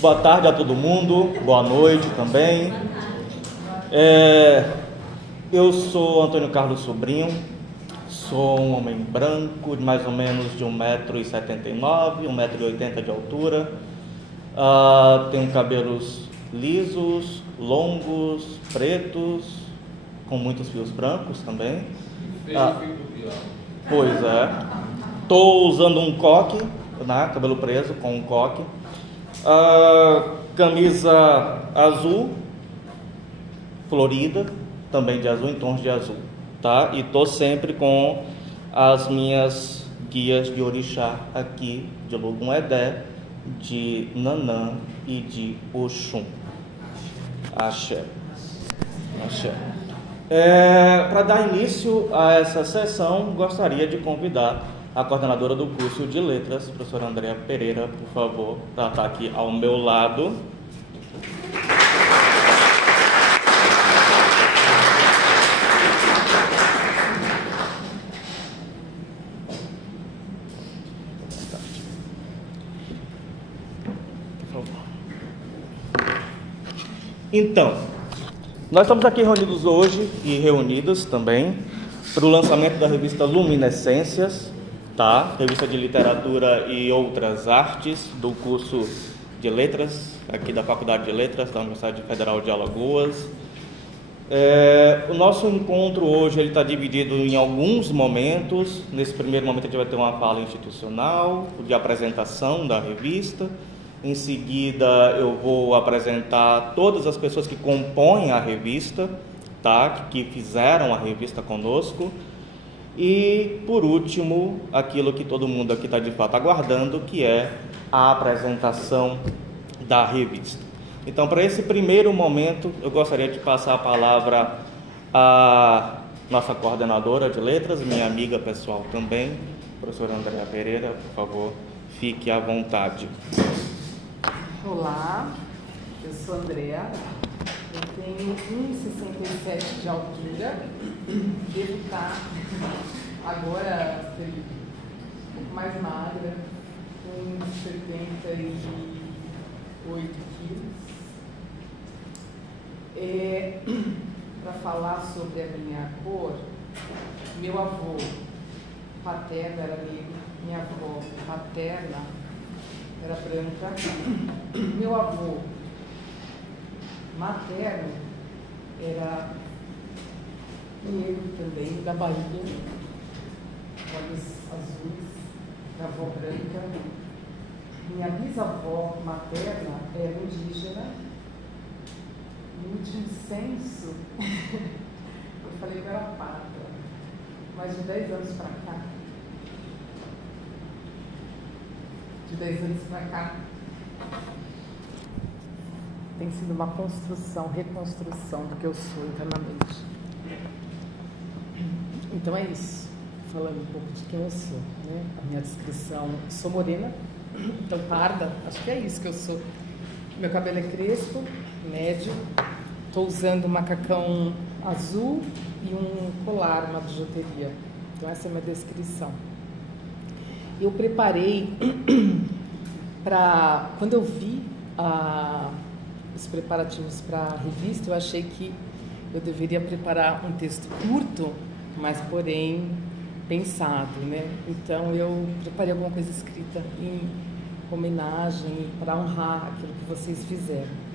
Boa tarde a todo mundo, boa noite também. Eu sou Antônio Carlos Sobrinho, sou um homem branco de mais ou menos de 1,79 m, 1,80 m de altura. Tenho cabelos lisos, longos, pretos, com muitos fios brancos também. Pois é. Estou usando um coque, né? Cabelo preso com um coque. Camisa azul, florida, também de azul, em tons de azul, tá? E tô sempre com as minhas guias de orixá aqui, de Logum-Edé, de Nanã e de Oxum. Axé. Axé. Para dar início a essa sessão, gostaria de convidar a coordenadora do curso de letras, professora Andréa Pereira, por favor, para estar aqui ao meu lado. Então, nós estamos aqui reunidos hoje e reunidas também para o lançamento da revista Luminescências, tá? Revista de literatura e outras artes do curso de letras, aqui da Faculdade de Letras da Universidade Federal de Alagoas. O nosso encontro hoje está dividido em alguns momentos. Nesse primeiro momento a gente vai ter uma fala institucional, de apresentação da revista. Em seguida eu vou apresentar todas as pessoas que compõem a revista, tá? Que fizeram a revista conosco. E, por último, aquilo que todo mundo aqui está de fato aguardando, que é a apresentação da revista. Então, para esse primeiro momento, eu gostaria de passar a palavra à nossa coordenadora de letras, minha amiga pessoal também, professora Andréa Pereira. Por favor, fique à vontade. Olá, eu sou Andréa, eu tenho 1,67 de altura, devo estar agora um pouco mais magra, com 78 quilos. Para falar sobre a minha cor, meu avô paterno era negro, minha avó paterna era branca, meu avô materno era negro também, da Bahia, olhos azuis, minha avó branca. Minha bisavó materna era indígena. No último censo, eu falei que eu era parda, mas de 10 anos para cá, tem sido uma construção, reconstrução do que eu sou internamente. Então é isso, falando um pouco de quem eu sou, né? A minha descrição, sou morena, então parda, acho que é isso que eu sou. Meu cabelo é crespo, médio, estou usando um macacão azul e um colar, uma bijuteria. Então essa é a minha descrição. Eu preparei para, quando eu vi os preparativos para a revista, eu achei que eu deveria preparar um texto curto, mas porém pensado, né? Então eu preparei alguma coisa escrita em homenagem para honrar aquilo que vocês fizeram.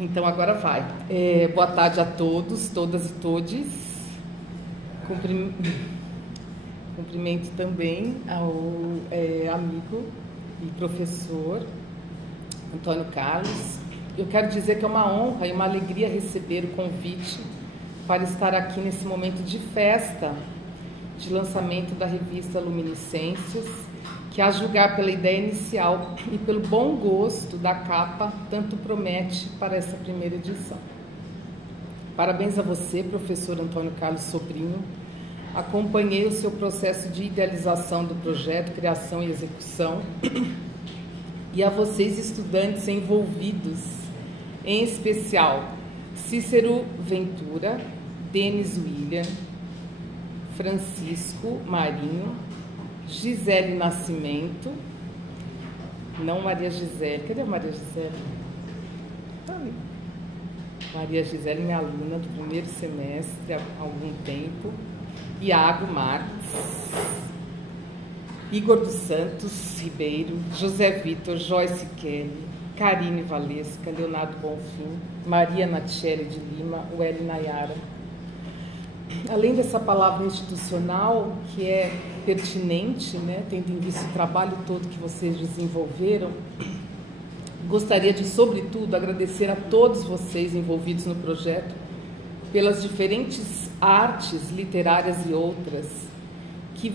Então agora vai. Boa tarde a todos, todas e todes. Cumprimento também ao amigo e professor Antônio Carlos. Eu quero dizer que é uma honra e uma alegria receber o convite para estar aqui nesse momento de festa de lançamento da revista Luminescências, que, a julgar pela ideia inicial e pelo bom gosto da capa, tanto promete para essa primeira edição. Parabéns a você, professor Antônio Carlos Sobrinho. Acompanhei o seu processo de idealização do projeto, criação e execução, e a vocês, estudantes envolvidos, em especial Cícero Ventura, Denis William, Francisco Marinho, Gisele Nascimento, Não Maria Gisele. Cadê a Maria Gisele? Tá ali. Maria Gisele, minha aluna do primeiro semestre há algum tempo. Iago Marques. Igor dos Santos Ribeiro. José Vitor, Joyce Kelly. Karine Valesca, Leonardo Bonfim. Maria Natiele de Lima. Welly Nayara. Além dessa palavra institucional, que é pertinente, né, tendo em vista o trabalho todo que vocês desenvolveram, gostaria de, sobretudo, agradecer a todos vocês envolvidos no projeto pelas diferentes artes literárias e outras que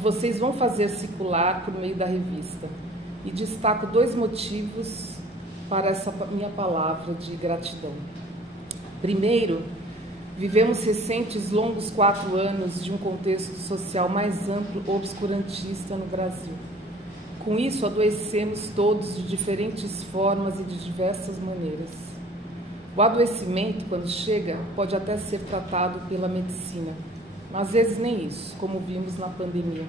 vocês vão fazer circular por meio da revista. E destaco 2 motivos para essa minha palavra de gratidão. Primeiro, vivemos recentes longos 4 anos de um contexto social mais amplo, obscurantista no Brasil. Com isso, adoecemos todos de diferentes formas e de diversas maneiras. O adoecimento, quando chega, pode até ser tratado pela medicina, mas às vezes nem isso, como vimos na pandemia.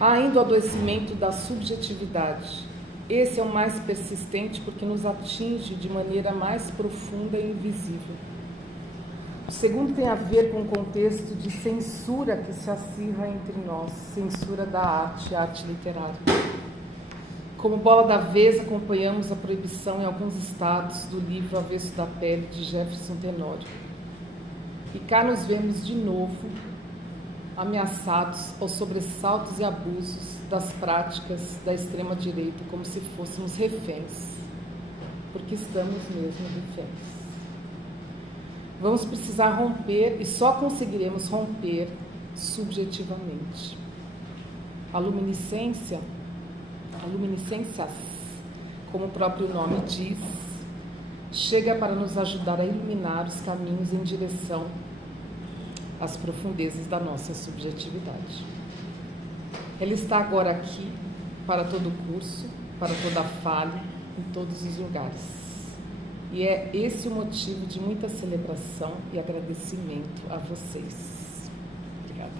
Há ainda o adoecimento da subjetividade. Esse é o mais persistente porque nos atinge de maneira mais profunda e invisível. O segundo tem a ver com o contexto de censura que se acirra entre nós, censura da arte literária. Como bola da vez, acompanhamos a proibição em alguns estados do livro Avesso da Pele, de Jefferson Tenório. E cá nos vemos de novo ameaçados aos sobressaltos e abusos das práticas da extrema-direita, como se fôssemos reféns, porque estamos mesmo reféns. Vamos precisar romper, e só conseguiremos romper subjetivamente. A luminiscências, como o próprio nome diz, chega para nos ajudar a iluminar os caminhos em direção às profundezas da nossa subjetividade. Ela está agora aqui para todo o curso, para toda a falha, em todos os lugares. E é esse o motivo de muita celebração e agradecimento a vocês. Obrigada.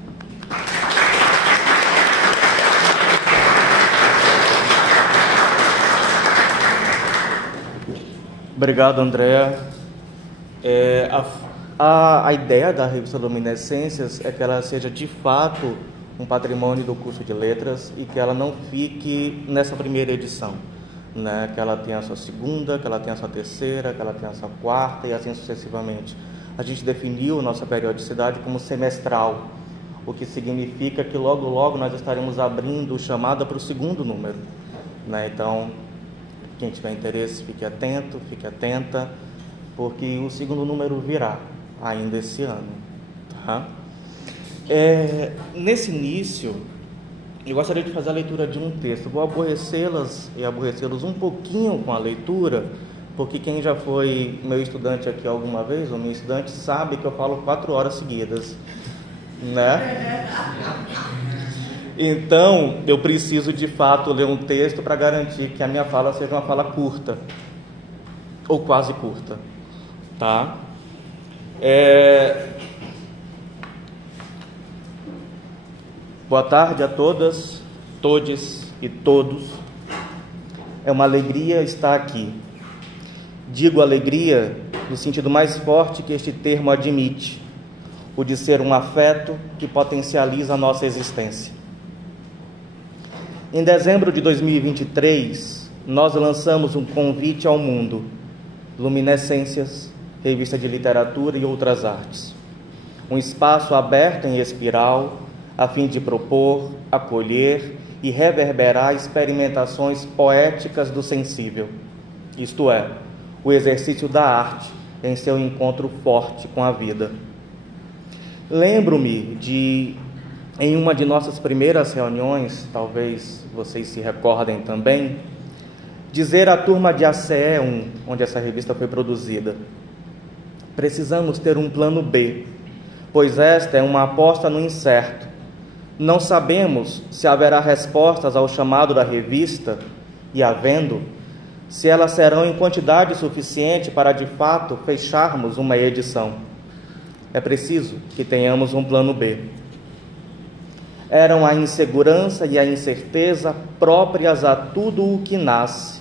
Obrigado, Andréa. A ideia da revista Luminescências é que ela seja, de fato, um patrimônio do curso de letras e que ela não fique nessa primeira edição, né? Que ela tenha a sua segunda, que ela tenha a sua terceira, que ela tenha a sua quarta e assim sucessivamente. A gente definiu nossa periodicidade como semestral, o que significa que logo nós estaremos abrindo chamada para o segundo número, né? Então, quem tiver interesse, fique atento, fique atenta, porque o segundo número virá ainda esse ano, tá? Nesse início, eu gostaria de fazer a leitura de um texto. Vou aborrecê-las e aborrecê-los um pouquinho com a leitura, porque quem já foi meu estudante aqui alguma vez, ou meu estudante, sabe que eu falo 4 horas seguidas, né? Então, eu preciso de fato ler um texto para garantir que a minha fala seja uma fala curta, ou quase curta, tá? Boa tarde a todas, todes e todos. É uma alegria estar aqui. Digo alegria no sentido mais forte que este termo admite, o de ser um afeto que potencializa a nossa existência. Em dezembro de 2023, nós lançamos um convite ao mundo, Luminescências, revista de literatura e outras artes. Um espaço aberto em espiral, a fim de propor, acolher e reverberar experimentações poéticas do sensível, isto é, o exercício da arte em seu encontro forte com a vida. Lembro-me de, em uma de nossas primeiras reuniões, talvez vocês se recordem também, dizer à turma de ACE1, onde essa revista foi produzida: precisamos ter um plano B, pois esta é uma aposta no incerto. Não sabemos se haverá respostas ao chamado da revista e, havendo, se elas serão em quantidade suficiente para, de fato, fecharmos uma edição. É preciso que tenhamos um plano B. eram a insegurança e a incerteza próprias a tudo o que nasce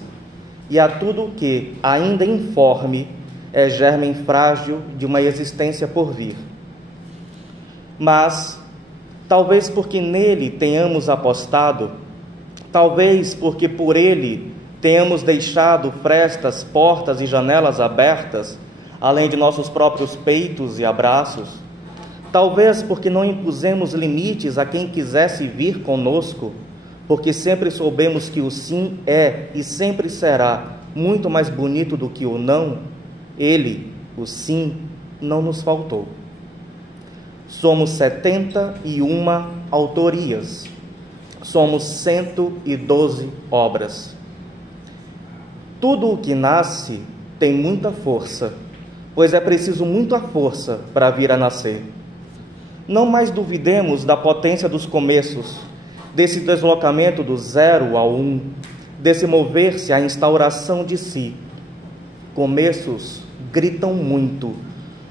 e a tudo o que, ainda informe, é germe frágil de uma existência por vir. Mas, talvez porque nele tenhamos apostado, talvez porque por ele tenhamos deixado frestas, portas e janelas abertas, além de nossos próprios peitos e abraços, talvez porque não impusemos limites a quem quisesse vir conosco, porque sempre soubemos que o sim é e sempre será muito mais bonito do que o não, ele, o sim, não nos faltou. Somos 71 autorias, somos 112 obras. Tudo o que nasce tem muita força, pois é preciso muita força para vir a nascer. Não mais duvidemos da potência dos começos, desse deslocamento do 0 ao 1, desse mover-se à instauração de si. Começos gritam muito,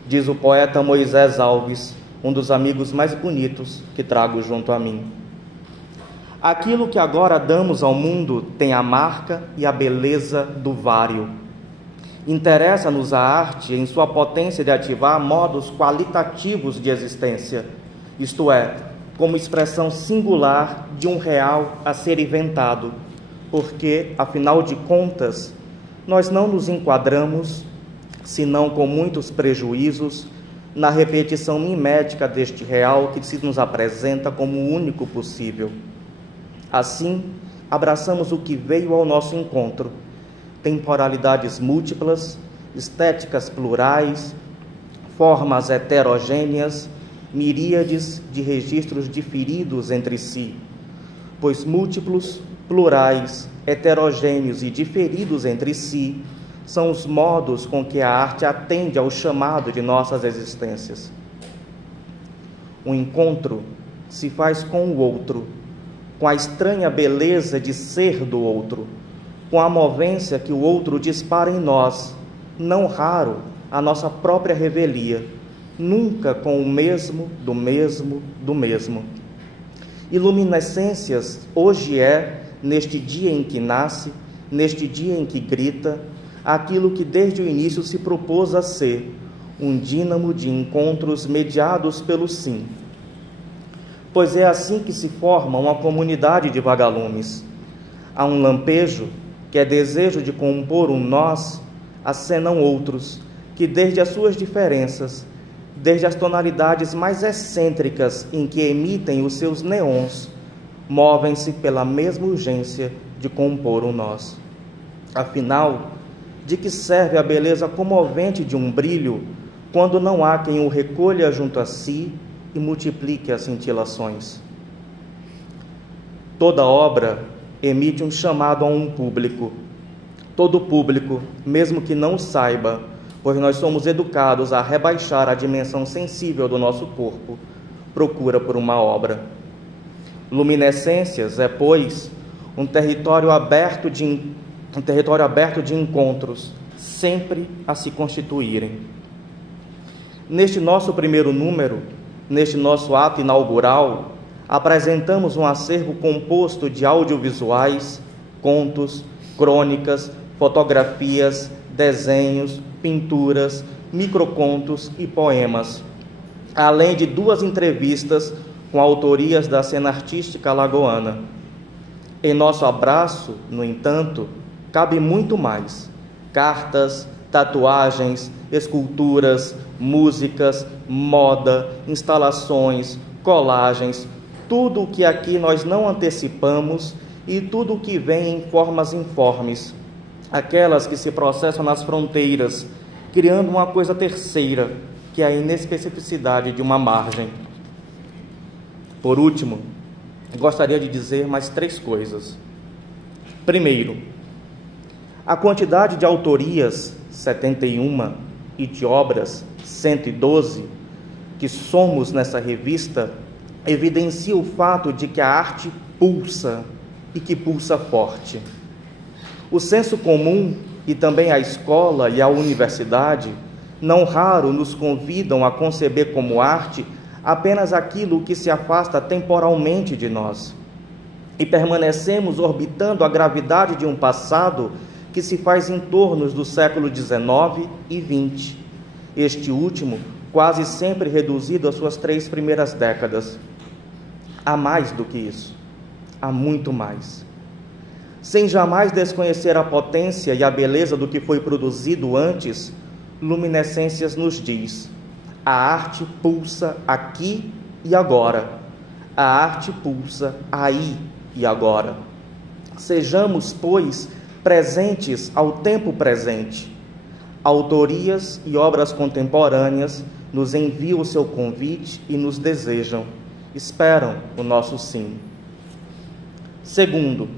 diz o poeta Moisés Alves, um dos amigos mais bonitos que trago junto a mim. Aquilo que agora damos ao mundo tem a marca e a beleza do vário. Interessa-nos a arte em sua potência de ativar modos qualitativos de existência, isto é, como expressão singular de um real a ser inventado, porque, afinal de contas, nós não nos enquadramos, senão com muitos prejuízos, na repetição mimética deste real que se nos apresenta como o único possível. Assim, abraçamos o que veio ao nosso encontro, temporalidades múltiplas, estéticas plurais, formas heterogêneas, miríades de registros diferidos entre si, pois múltiplos, plurais, heterogêneos e diferidos entre si são os modos com que a arte atende ao chamado de nossas existências. O encontro se faz com o outro, com a estranha beleza de ser do outro, com a movência que o outro dispara em nós, não raro a nossa própria revelia, nunca com o mesmo, do mesmo, do mesmo. Iluminescências hoje é, neste dia em que nasce, neste dia em que grita, aquilo que desde o início se propôs a ser, um dínamo de encontros mediados pelo sim. Pois é assim que se forma uma comunidade de vagalumes. Há um lampejo, que é desejo de compor um nós, acenam outros, que desde as suas diferenças, desde as tonalidades mais excêntricas em que emitem os seus neons, movem-se pela mesma urgência de compor um nós. Afinal, de que serve a beleza comovente de um brilho, quando não há quem o recolha junto a si e multiplique as cintilações? Toda obra emite um chamado a um público. Todo público, mesmo que não saiba, pois nós somos educados a rebaixar a dimensão sensível do nosso corpo, procura por uma obra. Luminescências é, pois, um território aberto de encontros, sempre a se constituírem. Neste nosso primeiro número, neste nosso ato inaugural, apresentamos um acervo composto de audiovisuais, contos, crônicas, fotografias, desenhos, pinturas, microcontos e poemas, além de 2 entrevistas com autorias da cena artística alagoana. Em nosso abraço, no entanto, cabe muito mais: cartas, tatuagens, esculturas, músicas, moda, instalações, colagens, tudo o que aqui nós não antecipamos e tudo o que vem em formas informes, aquelas que se processam nas fronteiras, criando uma coisa terceira, que é a inespecificidade de uma margem. Por último, gostaria de dizer mais 3 coisas. Primeiro, a quantidade de autorias, 71, e de obras, 112, que somos nessa revista, evidencia o fato de que a arte pulsa e que pulsa forte. O senso comum e também a escola e a universidade, não raro nos convidam a conceber como arte apenas aquilo que se afasta temporalmente de nós. E permanecemos orbitando a gravidade de um passado que se faz em torno do século XIX e XX. Este último quase sempre reduzido às suas 3 primeiras décadas. Há mais do que isso. Há muito mais. Sem jamais desconhecer a potência e a beleza do que foi produzido antes, Luminescências nos diz: a arte pulsa aqui e agora. A arte pulsa aí e agora. Sejamos, pois, presentes ao tempo presente. Autorias e obras contemporâneas nos enviam o seu convite e nos desejam, esperam o nosso sim. Segundo,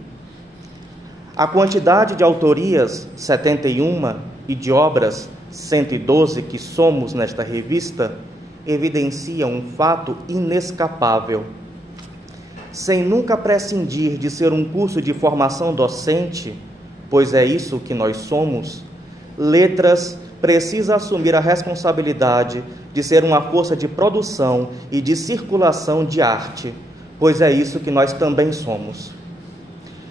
a quantidade de autorias, 71, e de obras, 112, que somos nesta revista, evidencia um fato inescapável. Sem nunca prescindir de ser um curso de formação docente, pois é isso que nós somos, Letras precisa assumir a responsabilidade de ser uma força de produção e de circulação de arte, pois é isso que nós também somos.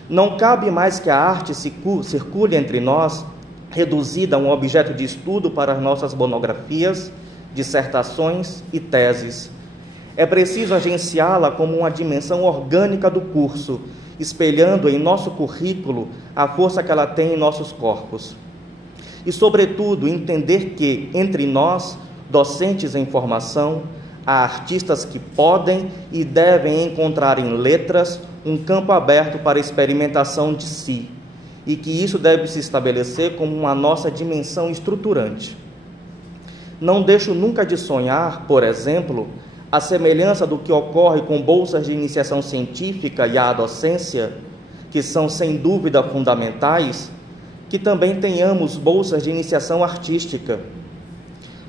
Não cabe mais que a arte circule entre nós, reduzida a um objeto de estudo para as nossas monografias, dissertações e teses. É preciso agenciá-la como uma dimensão orgânica do curso, espelhando em nosso currículo a força que ela tem em nossos corpos. E, sobretudo, entender que, entre nós, docentes em formação, há artistas que podem e devem encontrar em letras um campo aberto para a experimentação de si, e que isso deve se estabelecer como uma nossa dimensão estruturante. Não deixo nunca de sonhar, por exemplo, a semelhança do que ocorre com bolsas de iniciação científica e a docência, que são sem dúvida fundamentais, que também tenhamos bolsas de iniciação artística.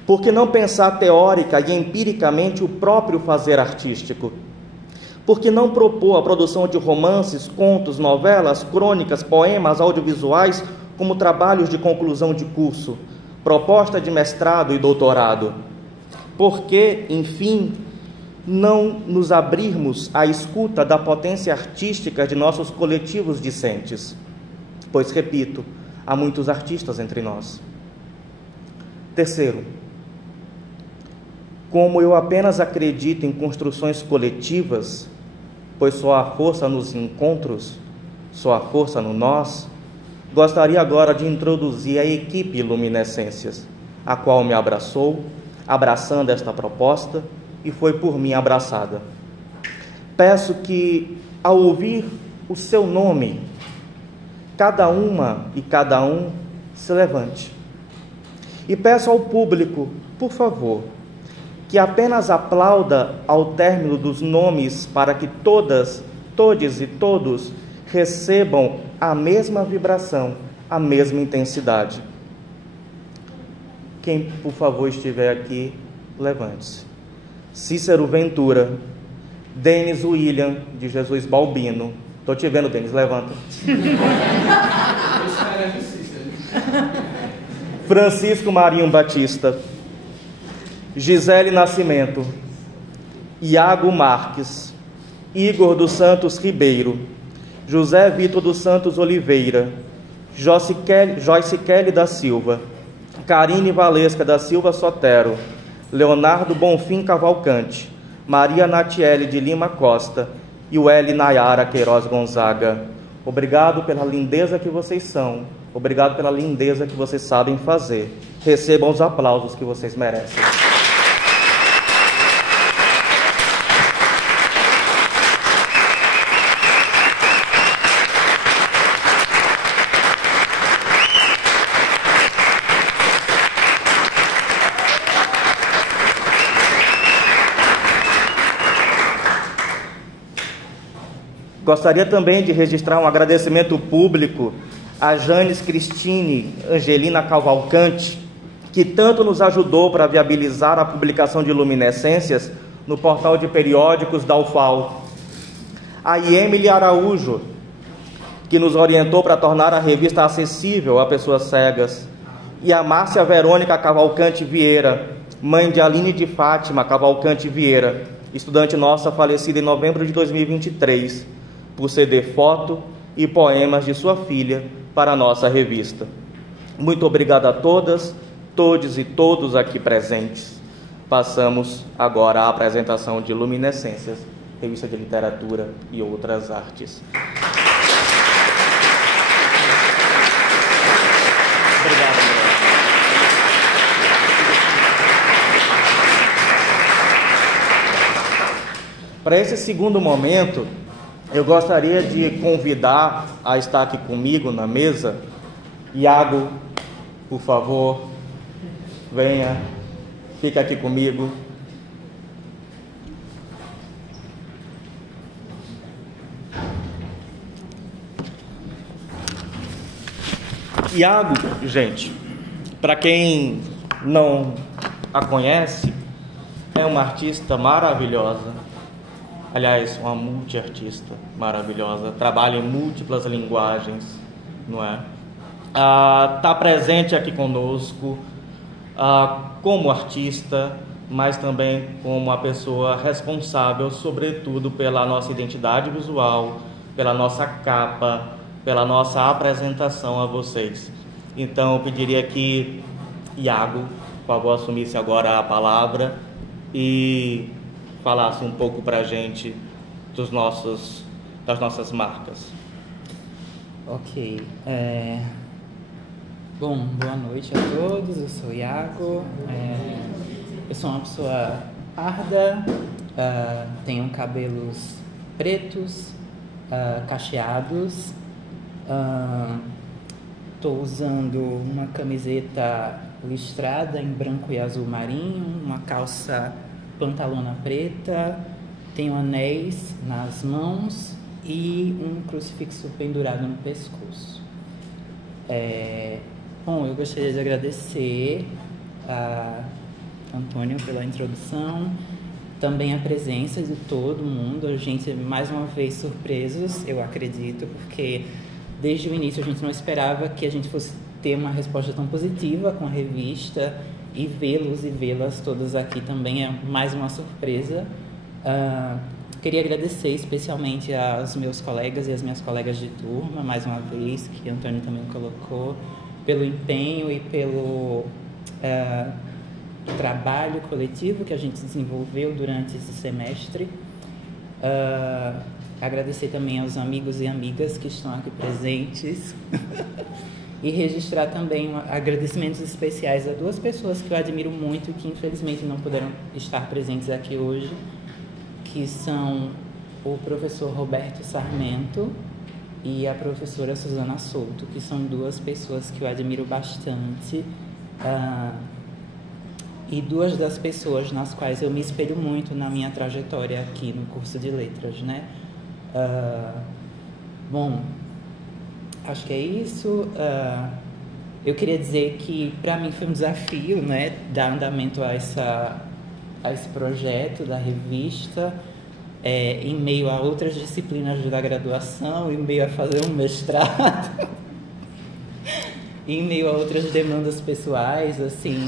Por que não pensar teórica e empiricamente o próprio fazer artístico? Por que não propor a produção de romances, contos, novelas, crônicas, poemas, audiovisuais como trabalhos de conclusão de curso, proposta de mestrado e doutorado? Por que, enfim, não nos abrirmos à escuta da potência artística de nossos coletivos discentes? Pois, repito, há muitos artistas entre nós. Terceiro, como eu apenas acredito em construções coletivas, pois só há força nos encontros, só há força no nós, gostaria agora de introduzir a equipe Luminescências, a qual me abraçou, abraçando esta proposta, e foi por mim abraçada. Peço que, ao ouvir o seu nome, cada uma e cada um se levante. E peço ao público, por favor, que apenas aplauda ao término dos nomes para que todas, todes e todos recebam a mesma vibração, a mesma intensidade. Quem, por favor, estiver aqui, levante-se. Cícero Ventura, Denis William de Jesus Balbino. Estou te vendo, Denis, levanta. Francisco Marinho Batista, Gisele Nascimento, Iago Marques, Igor dos Santos Ribeiro, José Vitor dos Santos Oliveira, Joyce Kelly da Silva, Karine Valesca da Silva Sotero, Leonardo Bonfim Cavalcante, Maria Natiele de Lima Costa e o L. Nayara Queiroz Gonzaga. Obrigado pela lindeza que vocês são, obrigado pela lindeza que vocês sabem fazer. Recebam os aplausos que vocês merecem. Gostaria também de registrar um agradecimento público a Janes Cristine Angelina Cavalcante, que tanto nos ajudou para viabilizar a publicação de Luminescências no portal de periódicos da UFAL. A Emily Araújo, que nos orientou para tornar a revista acessível a pessoas cegas. E a Márcia Verônica Cavalcante Vieira, mãe de Aline de Fátima Cavalcante Vieira, estudante nossa falecida em novembro de 2023, por ceder foto e poemas de sua filha para a nossa revista. Muito obrigado a todas, todos e todos aqui presentes. Passamos agora à apresentação de Luminescências, revista de literatura e outras artes. Obrigado, André. Para esse segundo momento, eu gostaria de convidar a estar aqui comigo na mesa, Iago, por favor, venha, fica aqui comigo. Iago, gente, para quem não a conhece, é uma artista maravilhosa. Aliás, uma multiartista maravilhosa. Trabalha em múltiplas linguagens, não é? Está presente aqui conosco como artista, mas também como uma pessoa responsável, sobretudo, pela nossa identidade visual, pela nossa capa, pela nossa apresentação a vocês. Então, eu pediria que Iago, por favor, assumisse agora a palavra e falasse um pouco para a gente das nossas marcas. Ok. Bom, boa noite a todos. Eu sou Iago. Eu sou uma pessoa parda, tenho cabelos pretos, cacheados. Estou usando uma camiseta listrada em branco e azul marinho, uma calça pantalona preta, tenho anéis nas mãos e um crucifixo pendurado no pescoço. Bom, eu gostaria de agradecer a Antônio pela introdução, também a presença de todo mundo. A gente, mais uma vez, surpresos, eu acredito, porque desde o início a gente não esperava que a gente fosse ter uma resposta tão positiva com a revista, e vê-los e vê-las todas aqui também é mais uma surpresa. Queria agradecer especialmente aos meus colegas e às minhas colegas de turma, mais uma vez, que o Antônio também colocou, pelo empenho e pelo trabalho coletivo que a gente desenvolveu durante esse semestre. Agradecer também aos amigos e amigas que estão aqui presentes e registrar também agradecimentos especiais a duas pessoas que eu admiro muito e que infelizmente não puderam estar presentes aqui hoje, que são o professor Roberto Sarmento e a professora Suzana Souto, que são duas pessoas que eu admiro bastante, e duas das pessoas nas quais eu me espelho muito na minha trajetória aqui no curso de letras, né? Bom, acho que é isso. Eu queria dizer que para mim foi um desafio, né, dar andamento a esse projeto da revista, em meio a outras disciplinas da graduação, em meio a fazer um mestrado, em meio a outras demandas pessoais. Assim,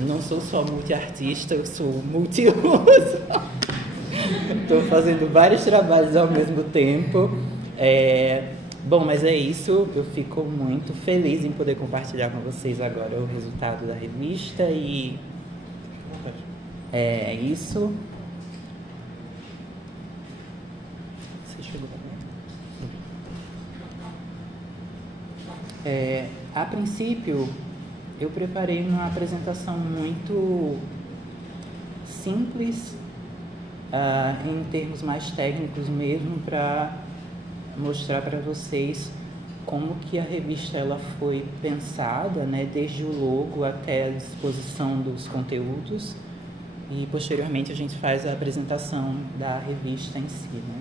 não sou só multiartista, eu sou multiuso. Estou fazendo vários trabalhos ao mesmo tempo. Bom, mas é isso. Eu fico muito feliz em poder compartilhar com vocês agora o resultado da revista e é isso. Você chegou também? A princípio, eu preparei uma apresentação muito simples, em termos mais técnicos mesmo, para mostrar para vocês como que a revista ela foi pensada, né, desde o logo até a disposição dos conteúdos, e posteriormente a gente faz a apresentação da revista em si, né?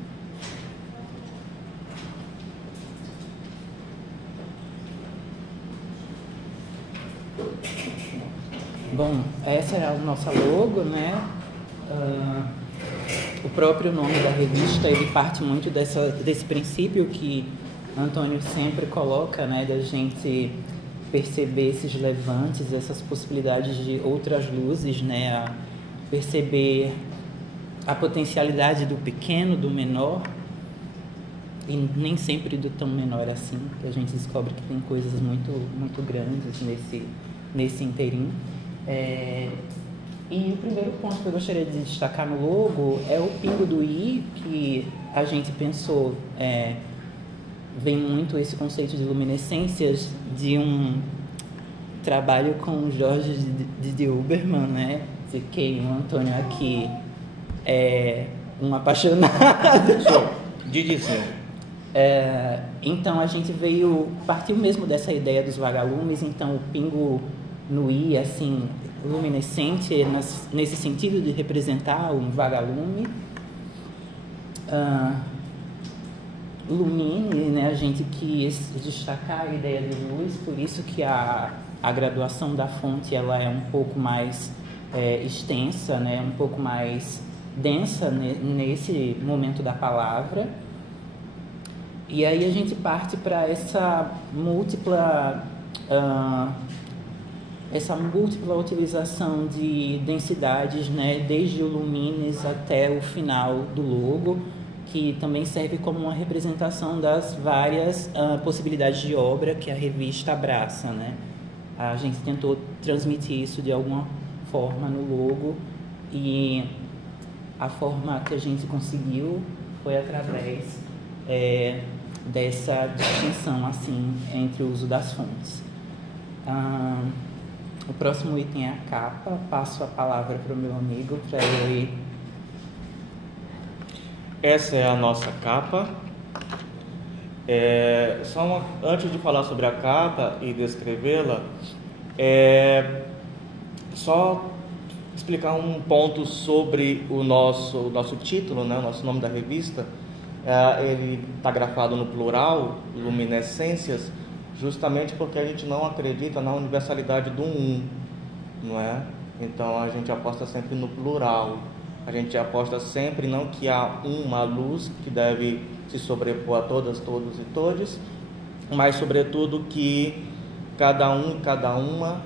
Bom, essa é a nossa logo, né? O próprio nome da revista, ele parte muito desse princípio que Antônio sempre coloca, né, da gente perceber esses levantes, essas possibilidades de outras luzes, né? A perceber a potencialidade do pequeno, do menor, e nem sempre do tão menor assim, que a gente descobre que tem coisas muito, muito grandes nesse inteirinho. E o primeiro ponto que eu gostaria de destacar no logo é o pingo do i, que a gente pensou, vem muito esse conceito de luminescências de um trabalho com o Jorge de Uberman, né? Que o Antônio aqui é um apaixonado. Didizinho. Então a gente partiu mesmo dessa ideia dos vagalumes, então o pingo no i, assim, luminescente, nesse sentido de representar um vagalume. Lumine, né, a gente quis destacar a ideia de luz, por isso que a graduação da fonte ela é um pouco mais extensa, né, um pouco mais densa nesse momento da palavra. E aí a gente parte para essa múltipla utilização de densidades, né, desde o lumines até o final do logo, que também serve como uma representação das várias possibilidades de obra que a revista abraça, né? A gente tentou transmitir isso de alguma forma no logo, e a forma que a gente conseguiu foi através dessa distinção assim entre o uso das fontes. O próximo item é a capa. Passo a palavra para o meu amigo para ele. Essa é a nossa capa. Antes de falar sobre a capa e descrevê-la, só explicar um ponto sobre o nosso título, né, o nosso nome da revista. Ele está grafado no plural, luminescências, justamente porque a gente não acredita na universalidade do não é? Então a gente aposta sempre no plural. A gente aposta sempre não que há uma luz que deve se sobrepor a todas, todos e todes, mas sobretudo que cada um e cada uma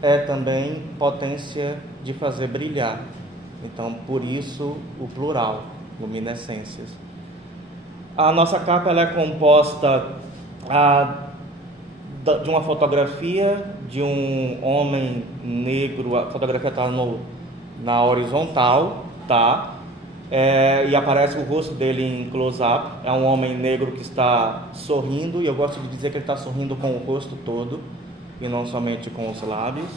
é também potência de fazer brilhar. Então por isso o plural, luminescências. A nossa capa ela é composta de uma fotografia de um homem negro. A fotografia está na horizontal, tá? E aparece o rosto dele em close-up. É um homem negro que está sorrindo, e eu gosto de dizer que ele está sorrindo com o rosto todo e não somente com os lábios.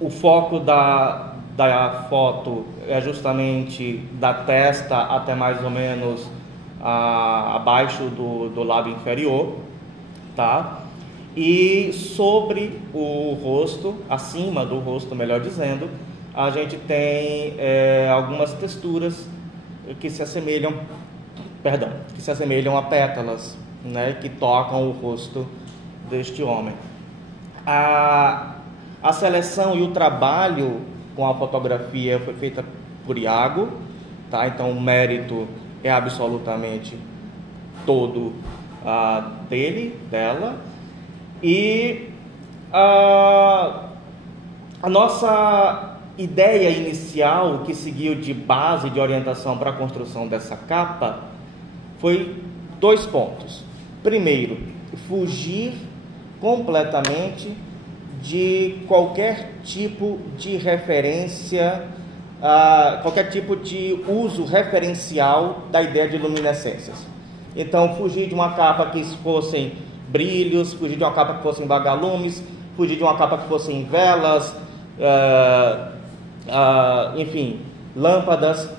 O foco da foto é justamente da testa até mais ou menos abaixo do lábio inferior, tá? E sobre o rosto, acima do rosto, melhor dizendo, a gente tem algumas texturas que se assemelham a pétalas, né, que tocam o rosto deste homem. A seleção e o trabalho com a fotografia foi feita por Iago, tá? Então o mérito é absolutamente todo dela. E a nossa ideia inicial, que seguiu de base de orientação para a construção dessa capa, foi 2 pontos. Primeiro, fugir completamente de qualquer tipo de referência, qualquer tipo de uso referencial da ideia de luminescências. Então, fugir de uma capa que fossem brilhos, fugir de uma capa que fossem vagalumes, fugir de uma capa que fossem velas, enfim, lâmpadas,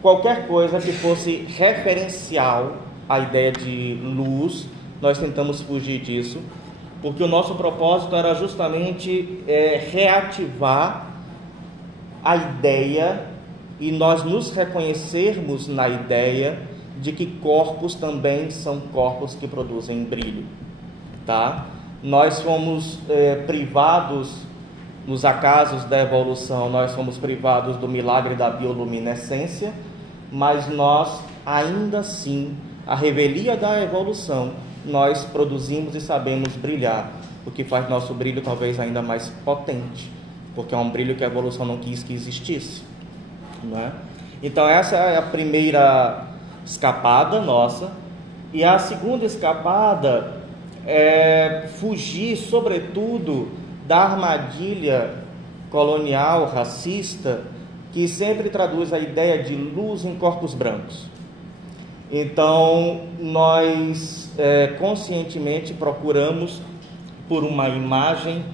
qualquer coisa que fosse referencial à ideia de luz. Nós tentamos fugir disso, porque o nosso propósito era justamente reativar a ideia e nós nos reconhecermos na ideia de que corpos também são corpos que produzem brilho, tá? Nós fomos privados, nos acasos da evolução, nós fomos privados do milagre da bioluminescência, mas nós, ainda assim, a revelia da evolução nós produzimos e sabemos brilhar, o que faz nosso brilho talvez ainda mais potente, porque é um brilho que a evolução não quis que existisse, não é? Então essa é a primeira escapada nossa, e a segunda escapada é fugir, sobretudo, da armadilha colonial, racista, que sempre traduz a ideia de luz em corpos brancos. Então, nós conscientemente procuramos por uma imagem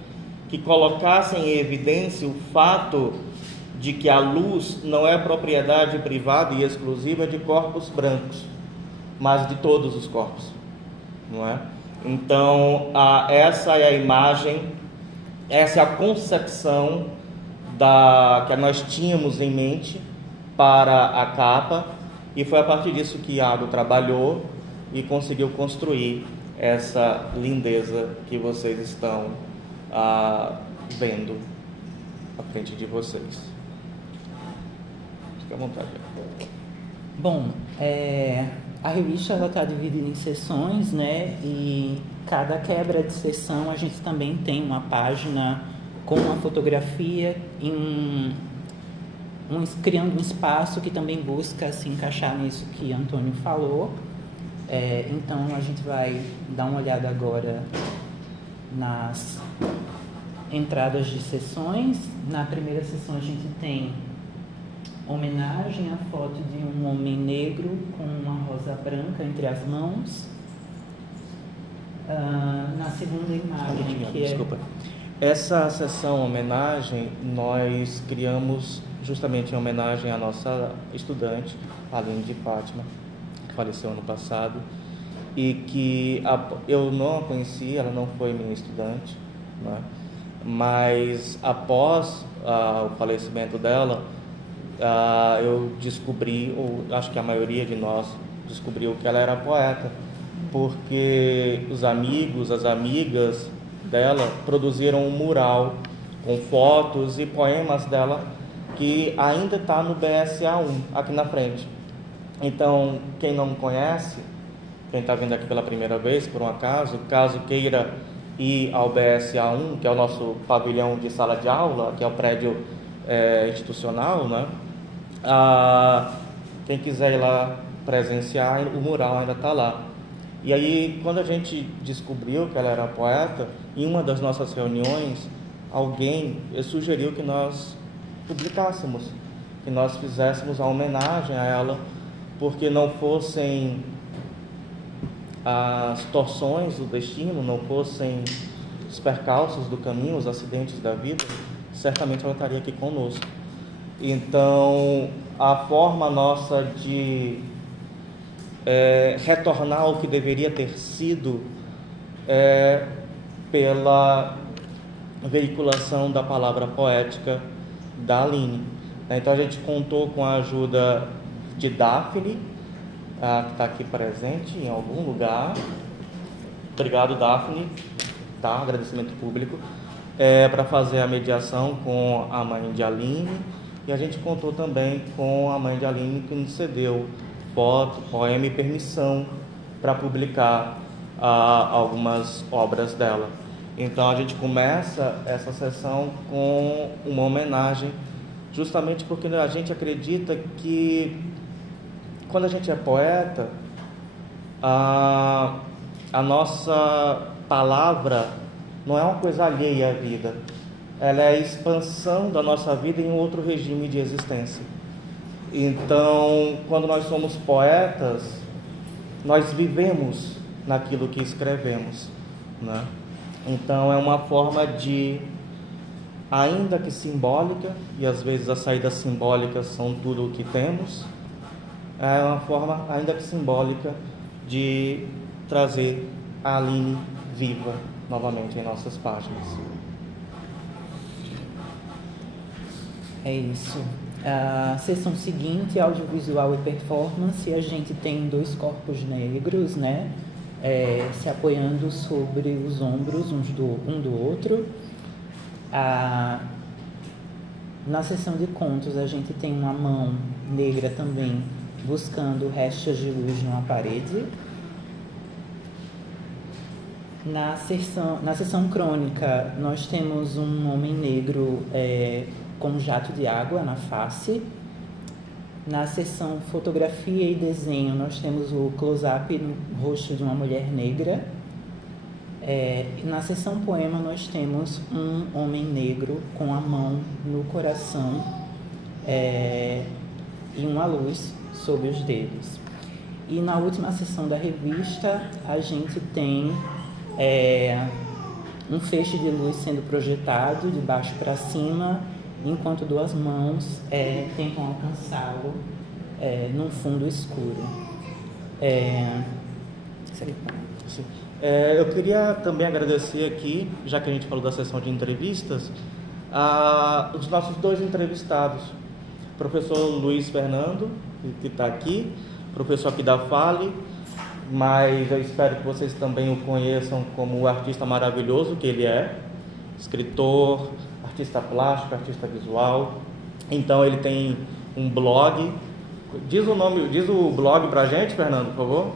que colocasse em evidência o fato de que a luz não é propriedade privada e exclusiva de corpos brancos, mas de todos os corpos, não é? Então, essa é a imagem, essa é a concepção que nós tínhamos em mente para a capa, e foi a partir disso que Iago trabalhou e conseguiu construir essa lindeza que vocês estão vendo à frente de vocês. Fique à vontade. Bom, a revista está dividida em seções, né? E cada quebra de seção a gente também tem uma página com uma fotografia criando um espaço que também busca se encaixar nisso que Antônio falou. Então a gente vai dar uma olhada agora nas entradas de sessões. Na primeira sessão a gente tem homenagem à foto de um homem negro com uma rosa branca entre as mãos. Na segunda imagem, Desculpa. Essa sessão homenagem nós criamos justamente em homenagem à nossa estudante, Aline de Fátima, que faleceu ano passado, e que eu não a conheci, ela não foi minha estudante, né? Mas após o falecimento dela, eu descobri, ou acho que a maioria de nós descobriu, que ela era poeta, porque os amigos, as amigas dela produziram um mural com fotos e poemas dela que ainda está no BSA1 aqui na frente. Então, quem não conhece, quem está vindo aqui pela primeira vez, por um acaso, caso queira ir ao BSA1, que é o nosso pavilhão de sala de aula, que é o prédio institucional, né? Quem quiser ir lá presenciar, o mural ainda está lá. E aí, quando a gente descobriu que ela era poeta, em uma das nossas reuniões, alguém sugeriu que nós publicássemos, que nós fizéssemos a homenagem a ela, porque não fossem as torções do destino, não fossem os percalços do caminho, os acidentes da vida, certamente ela estaria aqui conosco. Então, a forma nossa de retornar ao que deveria ter sido pela veiculação da palavra poética da Aline. Então a gente contou com a ajuda de Daphne, que está aqui presente em algum lugar. Obrigado, Daphne, tá? Agradecimento público, para fazer a mediação com a mãe de Aline, e a gente contou também com a mãe de Aline, que nos cedeu foto, poema e permissão para publicar algumas obras dela. Então a gente começa essa sessão com uma homenagem, justamente porque a gente acredita que quando a gente é poeta, a nossa palavra não é uma coisa alheia à vida, ela é a expansão da nossa vida em outro regime de existência. Então, quando nós somos poetas, nós vivemos naquilo que escrevemos, né? Então, é uma forma de, ainda que simbólica, e às vezes as saídas simbólicas são tudo o que temos, é uma forma, ainda que simbólica, de trazer a Aline viva novamente em nossas páginas. É isso. A sessão seguinte, audiovisual e performance, a gente tem 2 corpos negros, né? Se apoiando sobre os ombros um do outro. Na sessão de contos, a gente tem uma mão negra também buscando restos de luz numa parede. Na seção crônica, nós temos um homem negro com um jato de água na face. Na seção fotografia e desenho, nós temos o close-up no rosto de uma mulher negra. Na seção poema, nós temos um homem negro com a mão no coração e uma luz sob os dedos. E na última sessão da revista, a gente tem um feixe de luz sendo projetado de baixo para cima, enquanto duas mãos tentam alcançá-lo num fundo escuro. Eu queria também agradecer aqui, já que a gente falou da sessão de entrevistas, os nossos dois entrevistados, o professor Luiz Fernando, que está aqui, professor aqui da Fale, mas eu espero que vocês também o conheçam como o artista maravilhoso que ele é, escritor, artista plástico, artista visual. Então ele tem um blog. Diz o blog pra gente, Fernando, por favor.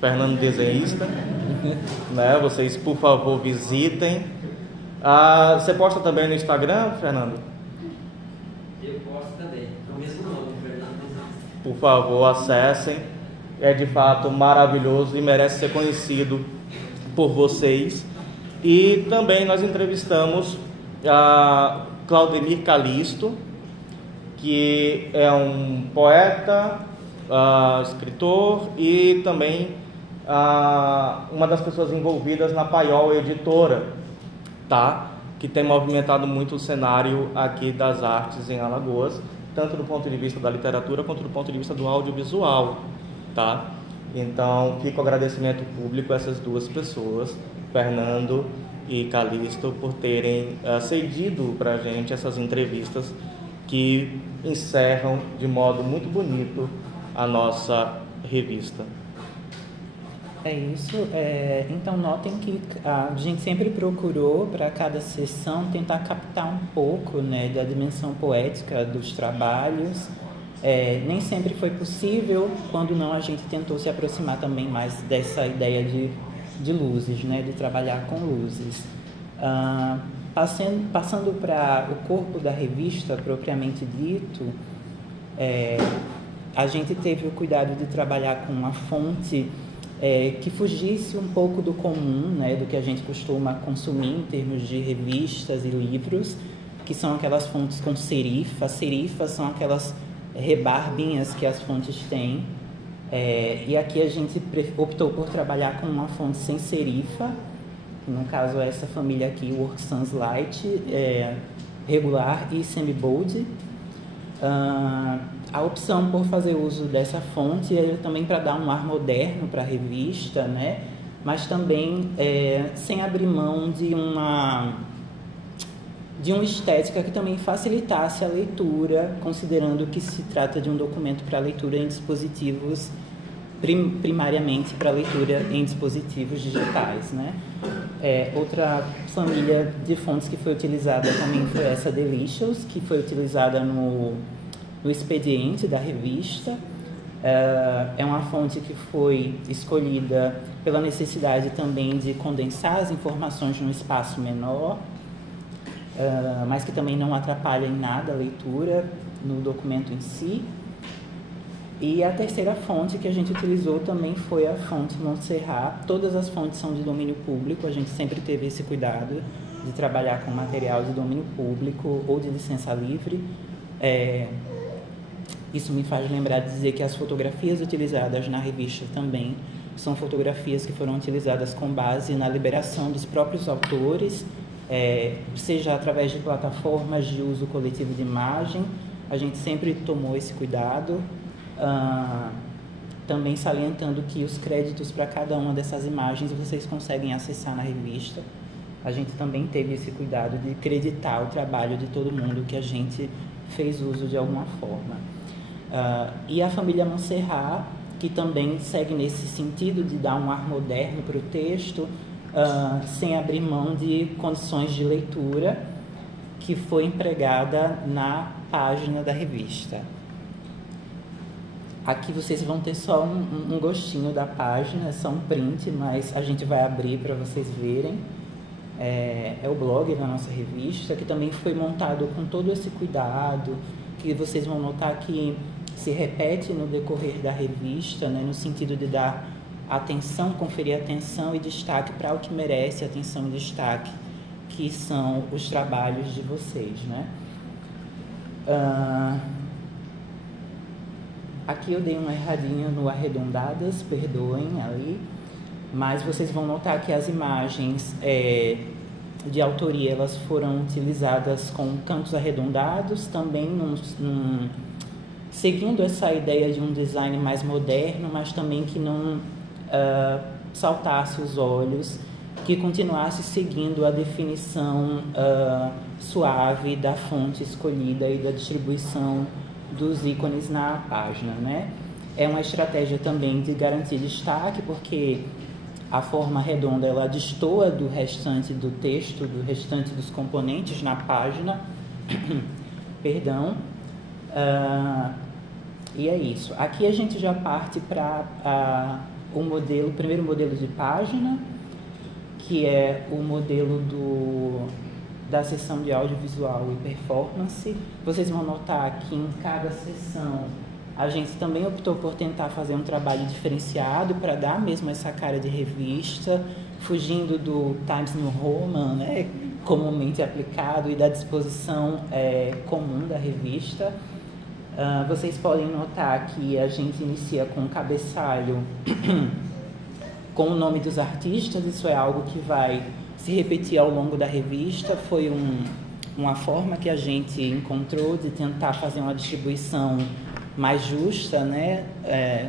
Fernando Desenhista. Né? Vocês, por favor, visitem. Você posta também no Instagram, Fernando? Eu posto também. É o mesmo nome, Fernando Desenhista. Por favor, acessem. É de fato maravilhoso e merece ser conhecido por vocês. E também nós entrevistamos a Claudemir Calisto, que é um poeta, escritor e também uma das pessoas envolvidas na Paiol Editora, tá? Que tem movimentado muito o cenário aqui das artes em Alagoas, tanto do ponto de vista da literatura quanto do ponto de vista do audiovisual, tá? Então fica o agradecimento público a essas duas pessoas, Fernando e Calisto, por terem cedido para a gente essas entrevistas que encerram de modo muito bonito a nossa revista. É isso. Então notem que a gente sempre procurou para cada sessão tentar captar um pouco, né, da dimensão poética dos trabalhos. Nem sempre foi possível, quando não a gente tentou se aproximar também mais dessa ideia de luzes, né, de trabalhar com luzes. Passando para o corpo da revista propriamente dito, a gente teve o cuidado de trabalhar com uma fonte que fugisse um pouco do comum, né, do que a gente costuma consumir em termos de revistas e livros, que são aquelas fontes com serifa. Serifas são aquelas rebarbinhas que as fontes têm, e aqui a gente optou por trabalhar com uma fonte sem serifa, que no caso é essa família aqui, Work Sans Light, regular e semi-bold. A opção por fazer uso dessa fonte é também para dar um ar moderno para a revista, né? Mas também sem abrir mão de uma estética que também facilitasse a leitura, considerando que se trata de um documento para leitura em dispositivos, primariamente para leitura em dispositivos digitais, né? Outra família de fontes que foi utilizada também foi essa Delicious, que foi utilizada no expediente da revista. É uma fonte que foi escolhida pela necessidade também de condensar as informações num espaço menor, mas que também não atrapalha em nada a leitura no documento em si. E a terceira fonte que a gente utilizou também foi a fonte Montserrat. Todas as fontes são de domínio público, a gente sempre teve esse cuidado de trabalhar com material de domínio público ou de licença livre. Isso me faz lembrar de dizer que as fotografias utilizadas na revista também são fotografias que foram utilizadas com base na liberação dos próprios autores, seja através de plataformas de uso coletivo de imagem. A gente sempre tomou esse cuidado, também salientando que os créditos para cada uma dessas imagens vocês conseguem acessar na revista. A gente também teve esse cuidado de creditar o trabalho de todo mundo que a gente fez uso de alguma forma. E a família Montserrat, que também segue nesse sentido de dar um ar moderno para o texto, sem abrir mão de condições de leitura, que foi empregada na página da revista. Aqui vocês vão ter só um gostinho da página, é só um print, mas a gente vai abrir para vocês verem. É o blog da nossa revista, que também foi montado com todo esse cuidado, que vocês vão notar que se repete no decorrer da revista, né, no sentido de dar atenção, conferir atenção e destaque para o que merece atenção e destaque, que são os trabalhos de vocês, né? Aqui eu dei uma erradinha no arredondadas, perdoem ali, mas vocês vão notar que as imagens de autoria, elas foram utilizadas com cantos arredondados, também seguindo essa ideia de um design mais moderno, mas também que não saltasse os olhos, que continuasse seguindo a definição suave da fonte escolhida e da distribuição dos ícones na página, né? É uma estratégia também de garantir destaque, porque a forma redonda ela destoa do restante do texto, do restante dos componentes na página. Perdão. E é isso. Aqui a gente já parte para o primeiro modelo de página, que é o modelo da seção de audiovisual e performance. Vocês vão notar que em cada seção a gente também optou por tentar fazer um trabalho diferenciado para dar mesmo essa cara de revista, fugindo do Times New Roman, né, comumente aplicado, e da disposição comum da revista. Vocês podem notar que a gente inicia com um cabeçalho com o nome dos artistas. Isso é algo que vai se repetir ao longo da revista. Foi uma forma que a gente encontrou de tentar fazer uma distribuição mais justa, né,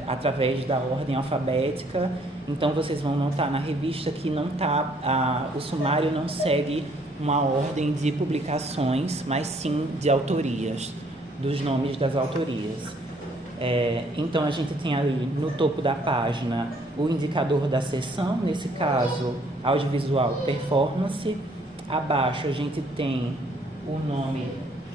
através da ordem alfabética. Então vocês vão notar na revista que o sumário não segue uma ordem de publicações, mas sim de autorias, dos nomes das autorias. Então a gente tem ali no topo da página o indicador da seção, nesse caso audiovisual performance. Abaixo a gente tem o nome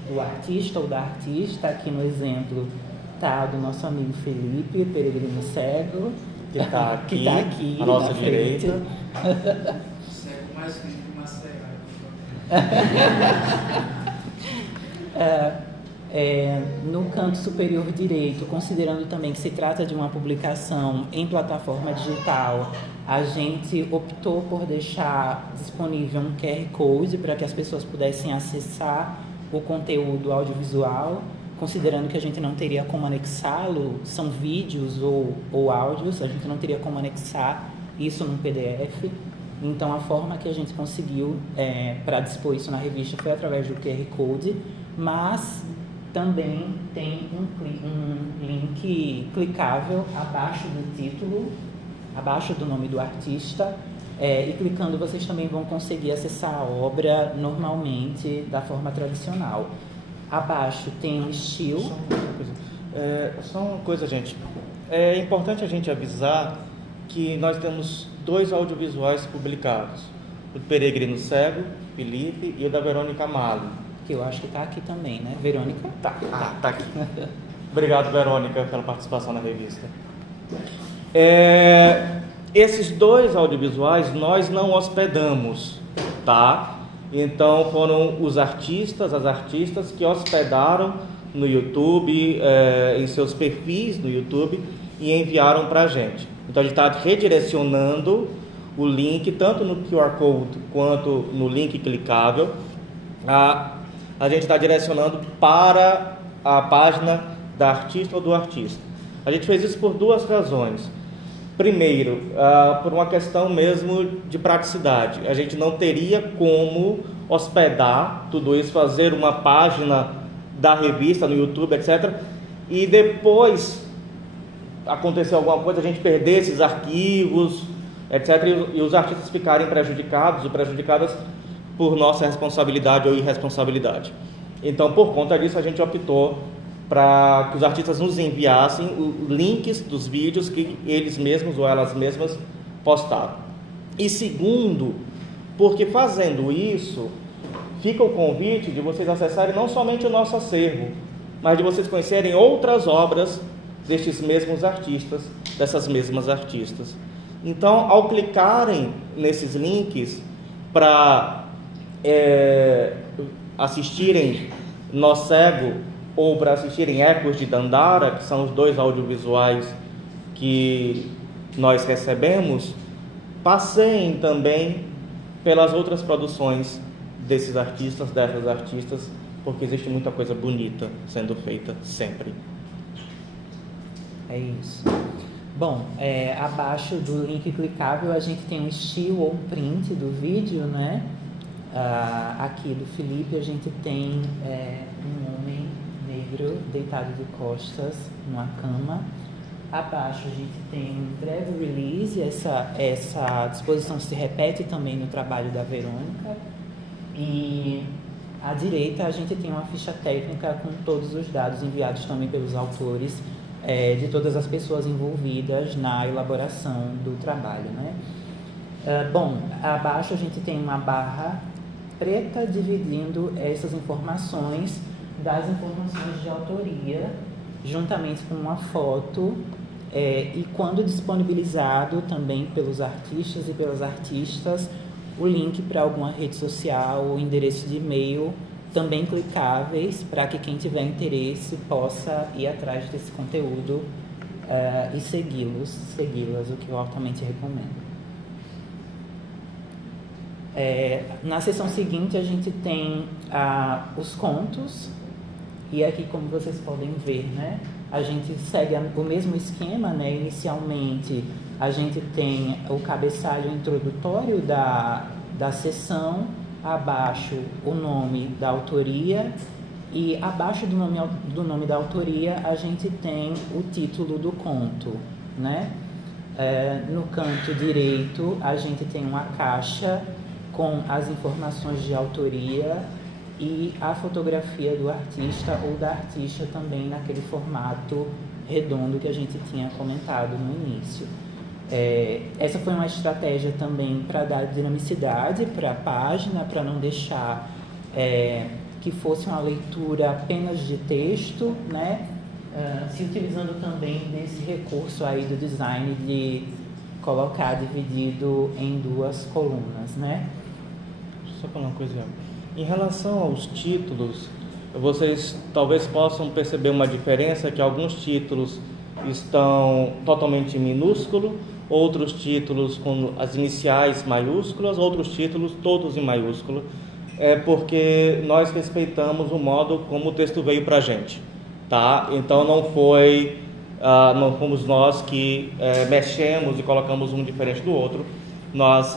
do artista ou da artista. Aqui no exemplo está do nosso amigo Felipe, peregrino cego, que está aqui, à nossa direita. Cego mais que uma cega. No canto superior direito, considerando também que se trata de uma publicação em plataforma digital, a gente optou por deixar disponível um QR Code para que as pessoas pudessem acessar o conteúdo audiovisual, considerando que a gente não teria como anexá-lo, são vídeos ou áudios, a gente não teria como anexar isso num PDF. Então a forma que a gente conseguiu para dispor isso na revista foi através do QR Code, mas também tem um link clicável abaixo do título, abaixo do nome do artista, e clicando vocês também vão conseguir acessar a obra normalmente da forma tradicional. Abaixo tem um estilo. Só uma coisa, gente. É importante a gente avisar que nós temos 2 audiovisuais publicados: o do Peregrino Cego, Felipe, e o da Verônica Malo. Que eu acho que está aqui também, né, Verônica? Tá aqui. Obrigado, Verônica, pela participação na revista. Esses 2 audiovisuais nós não hospedamos, tá? Então foram os artistas, as artistas que hospedaram no YouTube, em seus perfis no YouTube, e enviaram para a gente. Então a gente está redirecionando o link, tanto no QR Code quanto no link clicável. A gente está direcionando para a página da artista ou do artista. A gente fez isso por 2 razões. Primeiro, por uma questão mesmo de praticidade. A gente não teria como hospedar tudo isso, fazer uma página da revista no YouTube, etc. E depois acontecer alguma coisa, a gente perder esses arquivos, etc. E os artistas ficarem prejudicados ou prejudicadas por nossa responsabilidade ou irresponsabilidade. Então, por conta disso, a gente optou para que os artistas nos enviassem os links dos vídeos que eles mesmos ou elas mesmas postaram. E segundo, porque fazendo isso, fica o convite de vocês acessarem não somente o nosso acervo, mas de vocês conhecerem outras obras destes mesmos artistas, dessas mesmas artistas. Então, ao clicarem nesses links para assistirem Nó Cego ou para assistirem Ecos de Dandara, que são os 2 audiovisuais que nós recebemos, passeiem também pelas outras produções desses artistas, dessas artistas, porque existe muita coisa bonita sendo feita sempre. É isso. Bom, abaixo do link clicável a gente tem um estilo ou um print do vídeo, né? Aqui do Felipe a gente tem um homem negro deitado de costas numa cama. Abaixo a gente tem um breve release, essa disposição se repete também no trabalho da Verônica. E à direita a gente tem uma ficha técnica com todos os dados enviados também pelos autores, de todas as pessoas envolvidas na elaboração do trabalho, né? Bom, abaixo a gente tem uma barra preta dividindo essas informações das informações de autoria, juntamente com uma foto, e quando disponibilizado também pelos artistas e pelas artistas, o link para alguma rede social ou endereço de e-mail também clicáveis, para que quem tiver interesse possa ir atrás desse conteúdo e segui-las, o que eu altamente recomendo. Na seção seguinte a gente tem os contos, e aqui, como vocês podem ver, né, a gente segue o mesmo esquema, né? Inicialmente a gente tem o cabeçalho introdutório da seção, abaixo o nome da autoria, e abaixo do nome da autoria a gente tem o título do conto, né? No canto direito a gente tem uma caixa com as informações de autoria e a fotografia do artista ou da artista também naquele formato redondo que a gente tinha comentado no início. Essa foi uma estratégia também para dar dinamicidade para a página, para não deixar que fosse uma leitura apenas de texto, né? Se utilizando também desse recurso aí do design de colocar dividido em 2 colunas, né? Só falar uma coisa. Em relação aos títulos, vocês talvez possam perceber uma diferença, que alguns títulos estão totalmente em minúsculo, outros títulos com as iniciais maiúsculas, outros títulos todos em maiúsculo, porque nós respeitamos o modo como o texto veio para a gente, tá? Então não fomos nós que mexemos e colocamos um diferente do outro. Nós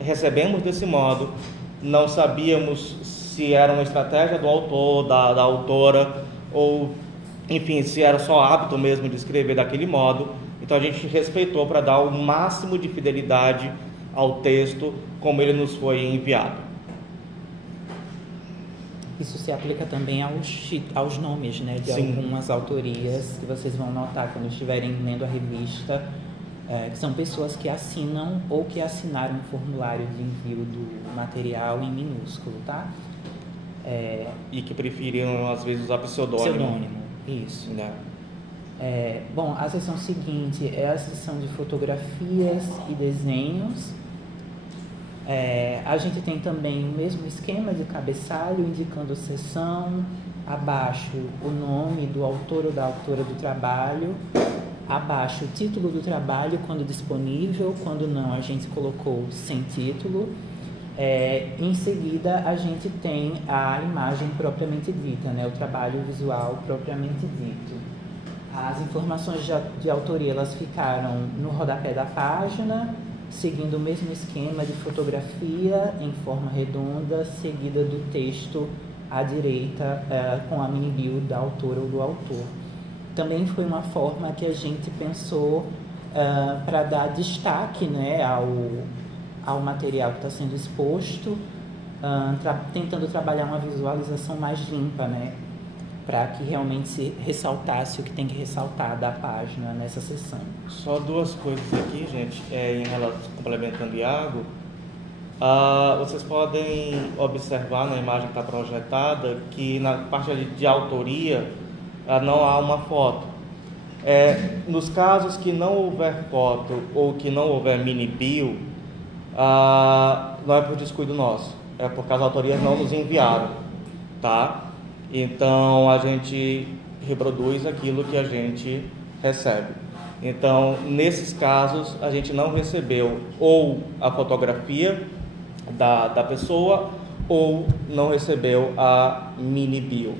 recebemos desse modo, não sabíamos se era uma estratégia do autor, da autora, ou enfim, se era só hábito mesmo de escrever daquele modo. Então a gente respeitou para dar o máximo de fidelidade ao texto como ele nos foi enviado. Isso se aplica também aos nomes, né, de Sim. algumas autorias que vocês vão notar quando estiverem lendo a revista, que são pessoas que assinam ou que assinaram um formulário de envio do material em minúsculo, tá? E que preferiram às vezes usar pseudônimo. Pseudônimo, isso. Né? Bom, a seção seguinte é a seção de fotografias e desenhos. A gente tem também o mesmo esquema de cabeçalho indicando seção, abaixo o nome do autor ou da autora do trabalho, abaixo o título do trabalho quando disponível, quando não a gente colocou sem título. Em seguida a gente tem a imagem propriamente dita, né, o trabalho visual propriamente dito. As informações de autoria elas ficaram no rodapé da página, seguindo o mesmo esquema de fotografia em forma redonda, seguida do texto à direita, com a mini bio da autora ou do autor. Também foi uma forma que a gente pensou para dar destaque, né, ao material que está sendo exposto, tentando trabalhar uma visualização mais limpa, né, para que realmente se ressaltasse o que tem que ressaltar da página nessa sessão. Só 2 coisas aqui, gente, em relação, complementando Iago. Vocês podem observar na imagem que está projetada que na parte de autoria não há uma foto. Nos casos que não houver foto ou que não houver mini-bio, não é por descuido nosso, é porque as autorias não nos enviaram, tá? Então a gente reproduz aquilo que a gente recebe. Então, nesses casos, a gente não recebeu ou a fotografia da pessoa ou não recebeu a mini-bio.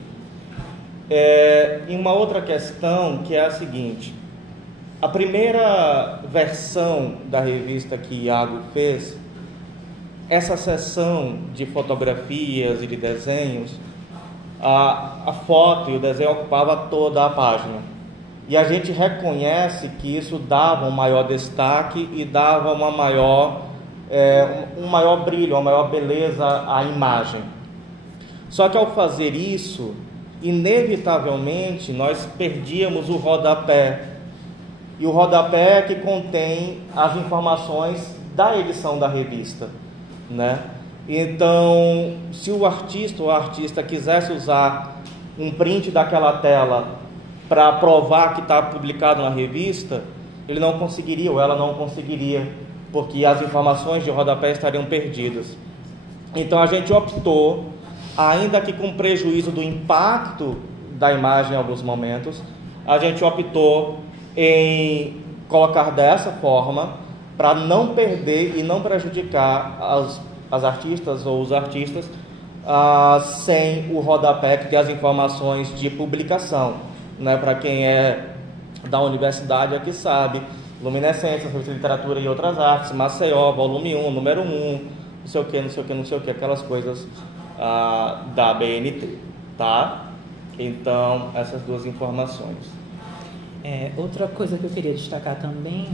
E uma outra questão que é a seguinte: a primeira versão da revista que Iago fez, essa seção de fotografias e de desenhos, a foto e o desenho ocupava toda a página. E a gente reconhece que isso dava um maior destaque e dava um maior brilho, uma maior beleza à imagem. Só que ao fazer isso, inevitavelmente nós perdíamos o rodapé. E o rodapé é que contém as informações da edição da revista, né? Então, se o artista ou a artista quisesse usar um print daquela tela para provar que está publicado na revista, ele não conseguiria, ou ela não conseguiria, porque as informações de rodapé estariam perdidas. Então a gente optou, ainda que com prejuízo do impacto da imagem em alguns momentos, a gente optou em colocar dessa forma para não perder e não prejudicar as artistas ou os artistas sem o rodapé que tem as informações de publicação, né? Para quem é da universidade aqui sabe, Luminescências, Revista de Literatura e Outras Artes, Maceió, volume 1, número 1, não sei o que, aquelas coisas da BNT, tá? Então, essas duas informações. Outra coisa que eu queria destacar também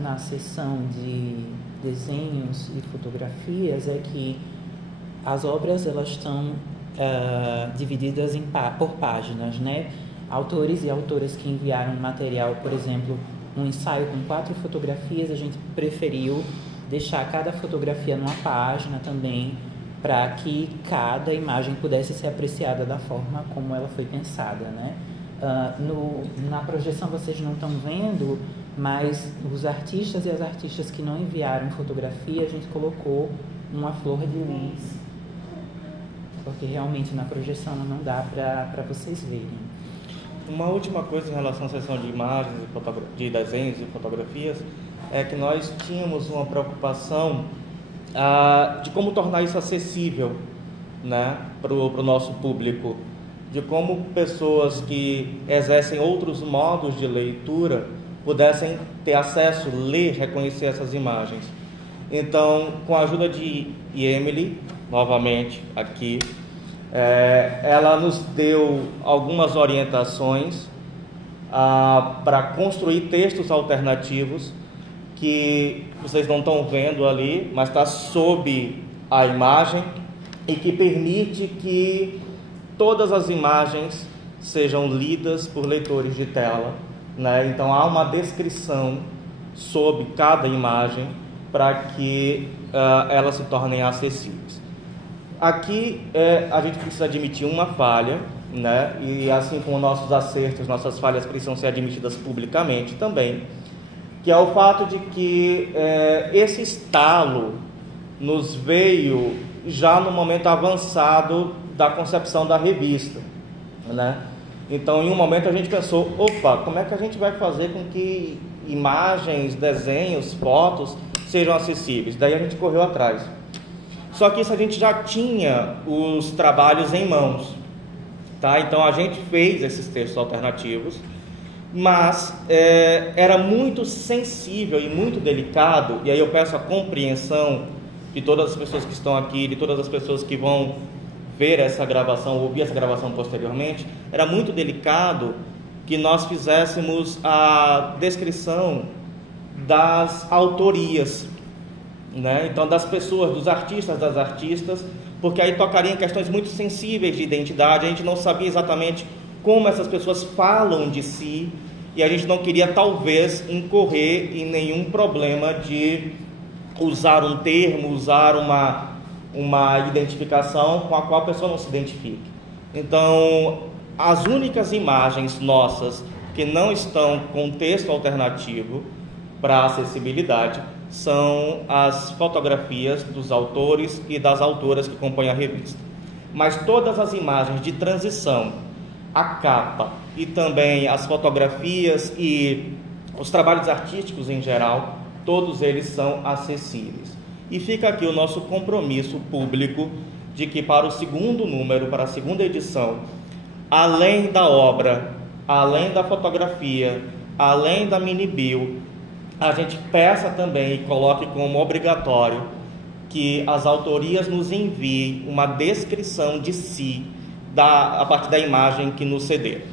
na seção de desenhos e fotografias é que as obras elas estão divididas por páginas, né? Autores e autoras que enviaram material, por exemplo, um ensaio com 4 fotografias, a gente preferiu deixar cada fotografia numa página também, para que cada imagem pudesse ser apreciada da forma como ela foi pensada, né? Na projeção vocês não estão vendo, mas os artistas e as artistas que não enviaram fotografia, a gente colocou uma flor de lis, porque realmente na projeção não dá para vocês verem. Uma última coisa em relação à seção de imagens, de desenhos e fotografias, é que nós tínhamos uma preocupação de como tornar isso acessível, né, para o nosso público, de como pessoas que exercem outros modos de leitura pudessem ter acesso, ler, reconhecer essas imagens. Então, com a ajuda de Emily, novamente aqui, ela nos deu algumas orientações para construir textos alternativos que vocês não estão vendo ali, mas está sob a imagem e que permite que todas as imagens sejam lidas por leitores de tela, né? Então há uma descrição sobre cada imagem para que elas se tornem acessíveis. Aqui a gente precisa admitir uma falha, né? E assim como nossos acertos, nossas falhas precisam ser admitidas publicamente também, que é o fato de que esse estalo nos veio já no momento avançado da concepção da revista, né? Então, em um momento a gente pensou, como é que a gente vai fazer com que imagens, desenhos, fotos sejam acessíveis? Daí a gente correu atrás. Só que isso a gente já tinha os trabalhos em mãos, tá? Então a gente fez esses textos alternativos, mas era muito sensível e muito delicado, e aí eu peço a compreensão de todas as pessoas que estão aqui, de todas as pessoas que vão ver essa gravação, ouvir essa gravação posteriormente. Era muito delicado que nós fizéssemos a descrição das autorias, né? Então, das pessoas, dos artistas, das artistas, porque aí tocaria em questões muito sensíveis de identidade. A gente não sabia exatamente como essas pessoas falam de si, e a gente não queria talvez incorrer em nenhum problema de usar um termo, usar uma identificação com a qual a pessoa não se identifique. Então, as únicas imagens nossas que não estão com texto alternativo para acessibilidade são as fotografias dos autores e das autoras que compõem a revista. Mas todas as imagens de transição, a capa e também as fotografias e os trabalhos artísticos em geral, todos eles são acessíveis. E fica aqui o nosso compromisso público de que para o segundo número, para a segunda edição, além da obra, além da fotografia, além da mini-bio, a gente peça também e coloque como obrigatório que as autorias nos enviem uma descrição de si a partir da imagem que nos ceder,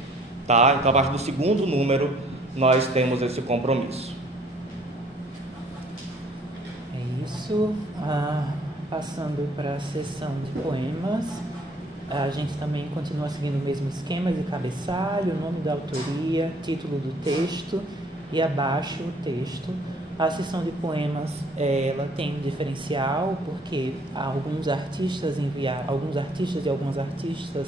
tá? Então, a partir do segundo número, nós temos esse compromisso. É isso. Passando para a sessão de poemas, a gente também continua seguindo o mesmo esquema de cabeçalho, nome da autoria, título do texto e abaixo o texto. A sessão de poemas, ela tem um diferencial porque alguns artistas e algumas artistas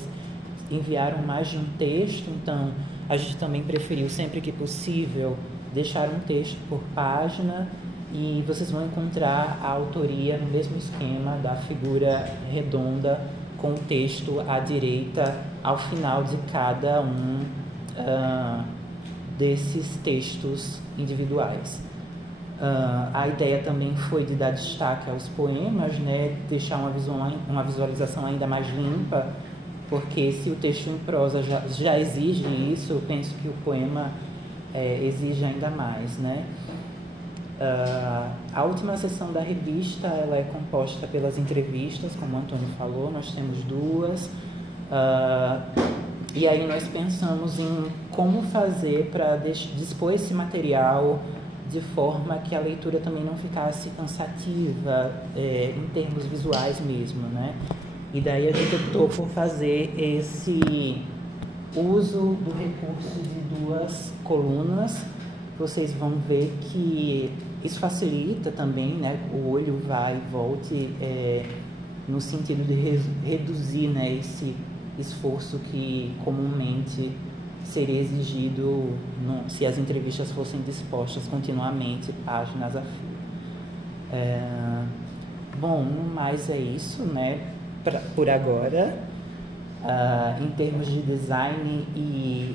enviaram mais de um texto, então a gente também preferiu, sempre que possível, deixar um texto por página, e vocês vão encontrar a autoria no mesmo esquema da figura redonda com o texto à direita ao final de cada um desses textos individuais. A ideia também foi de dar destaque aos poemas, né? Deixar uma visualização ainda mais limpa, porque se o texto em prosa já exige isso, eu penso que o poema exige ainda mais, né? A última sessão da revista ela é composta pelas entrevistas, como o Antônio falou, nós temos 2. E aí nós pensamos em como fazer para dispor esse material de forma que a leitura também não ficasse cansativa, em termos visuais mesmo, né? E daí a gente optou por fazer esse uso do recurso de 2 colunas. Vocês vão ver que isso facilita também, né? O olho vai e volte no sentido de reduzir, né, esse esforço que comumente seria exigido se as entrevistas fossem dispostas continuamente, páginas a fio. Bom, no mais é isso, né? Por agora, em termos de design e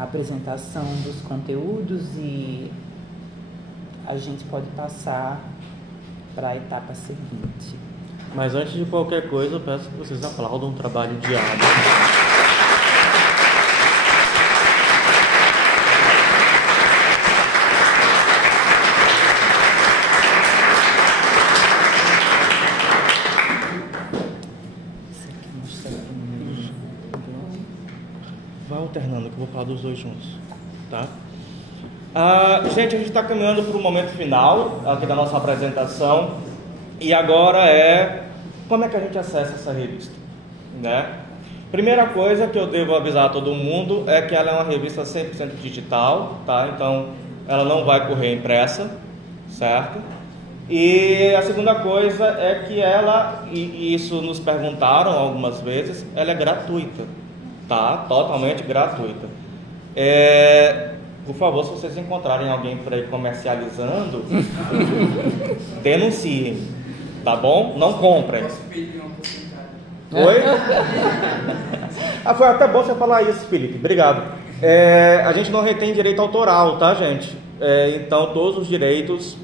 apresentação dos conteúdos, e a gente pode passar para a etapa seguinte. Mas antes de qualquer coisa, eu peço que vocês aplaudam o trabalho diário. Vai alternando, que eu vou falar dos 2 juntos, tá? Gente, a gente está caminhando para o momento final aqui da nossa apresentação, e agora como é que a gente acessa essa revista, né? Primeira coisa que eu devo avisar a todo mundo é que ela é uma revista 100% digital, tá? Então ela não vai correr impressa, certo? E a segunda coisa é que ela, e isso nos perguntaram algumas vezes, ela é gratuita, tá? Totalmente gratuita. Por favor, se vocês encontrarem alguém por aí comercializando, denunciem, tá bom? Não comprem. Posso pedir uma porcentagem? Oi? Foi até bom você falar isso, Felipe. Obrigado. A gente não retém direito autoral, tá, gente? Então, todos os direitos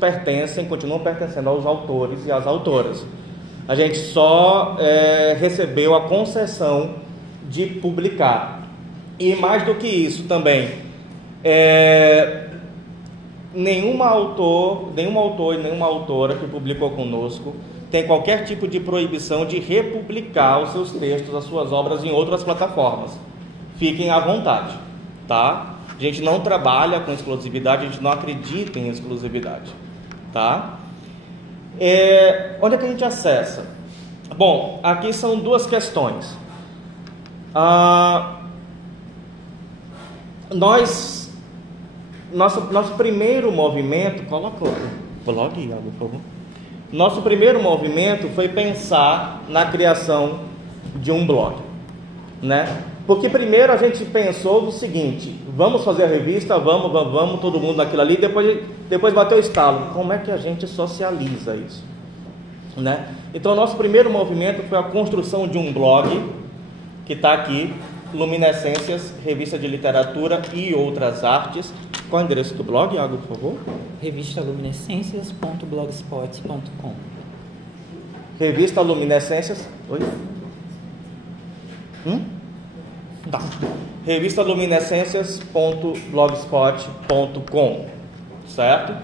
continuam pertencendo aos autores e às autoras. A gente só recebeu a concessão de publicar. E mais do que isso também, nenhum autor e nenhuma autora que publicou conosco tem qualquer tipo de proibição de republicar os seus textos, as suas obras em outras plataformas. Fiquem à vontade, tá? A gente não trabalha com exclusividade, a gente não acredita em exclusividade, tá? Onde é que a gente acessa? Bom, aqui são 2 questões. Nosso primeiro movimento, coloca o blog, Iago, por favor. Nosso primeiro movimento foi pensar na criação de um blog, né? Porque primeiro a gente pensou no seguinte: vamos fazer a revista, vamos, todo mundo naquilo ali, depois bateu o estalo. Como é que a gente socializa isso, né? Então, nosso primeiro movimento foi a construção de um blog, que está aqui, Luminescências, Revista de Literatura e Outras Artes. Qual é o endereço do blog, Iago, por favor? revistaluminescencias.blogspot.com. Revista Luminescências. Oi? Tá. revistaluminescencias.blogspot.com, certo?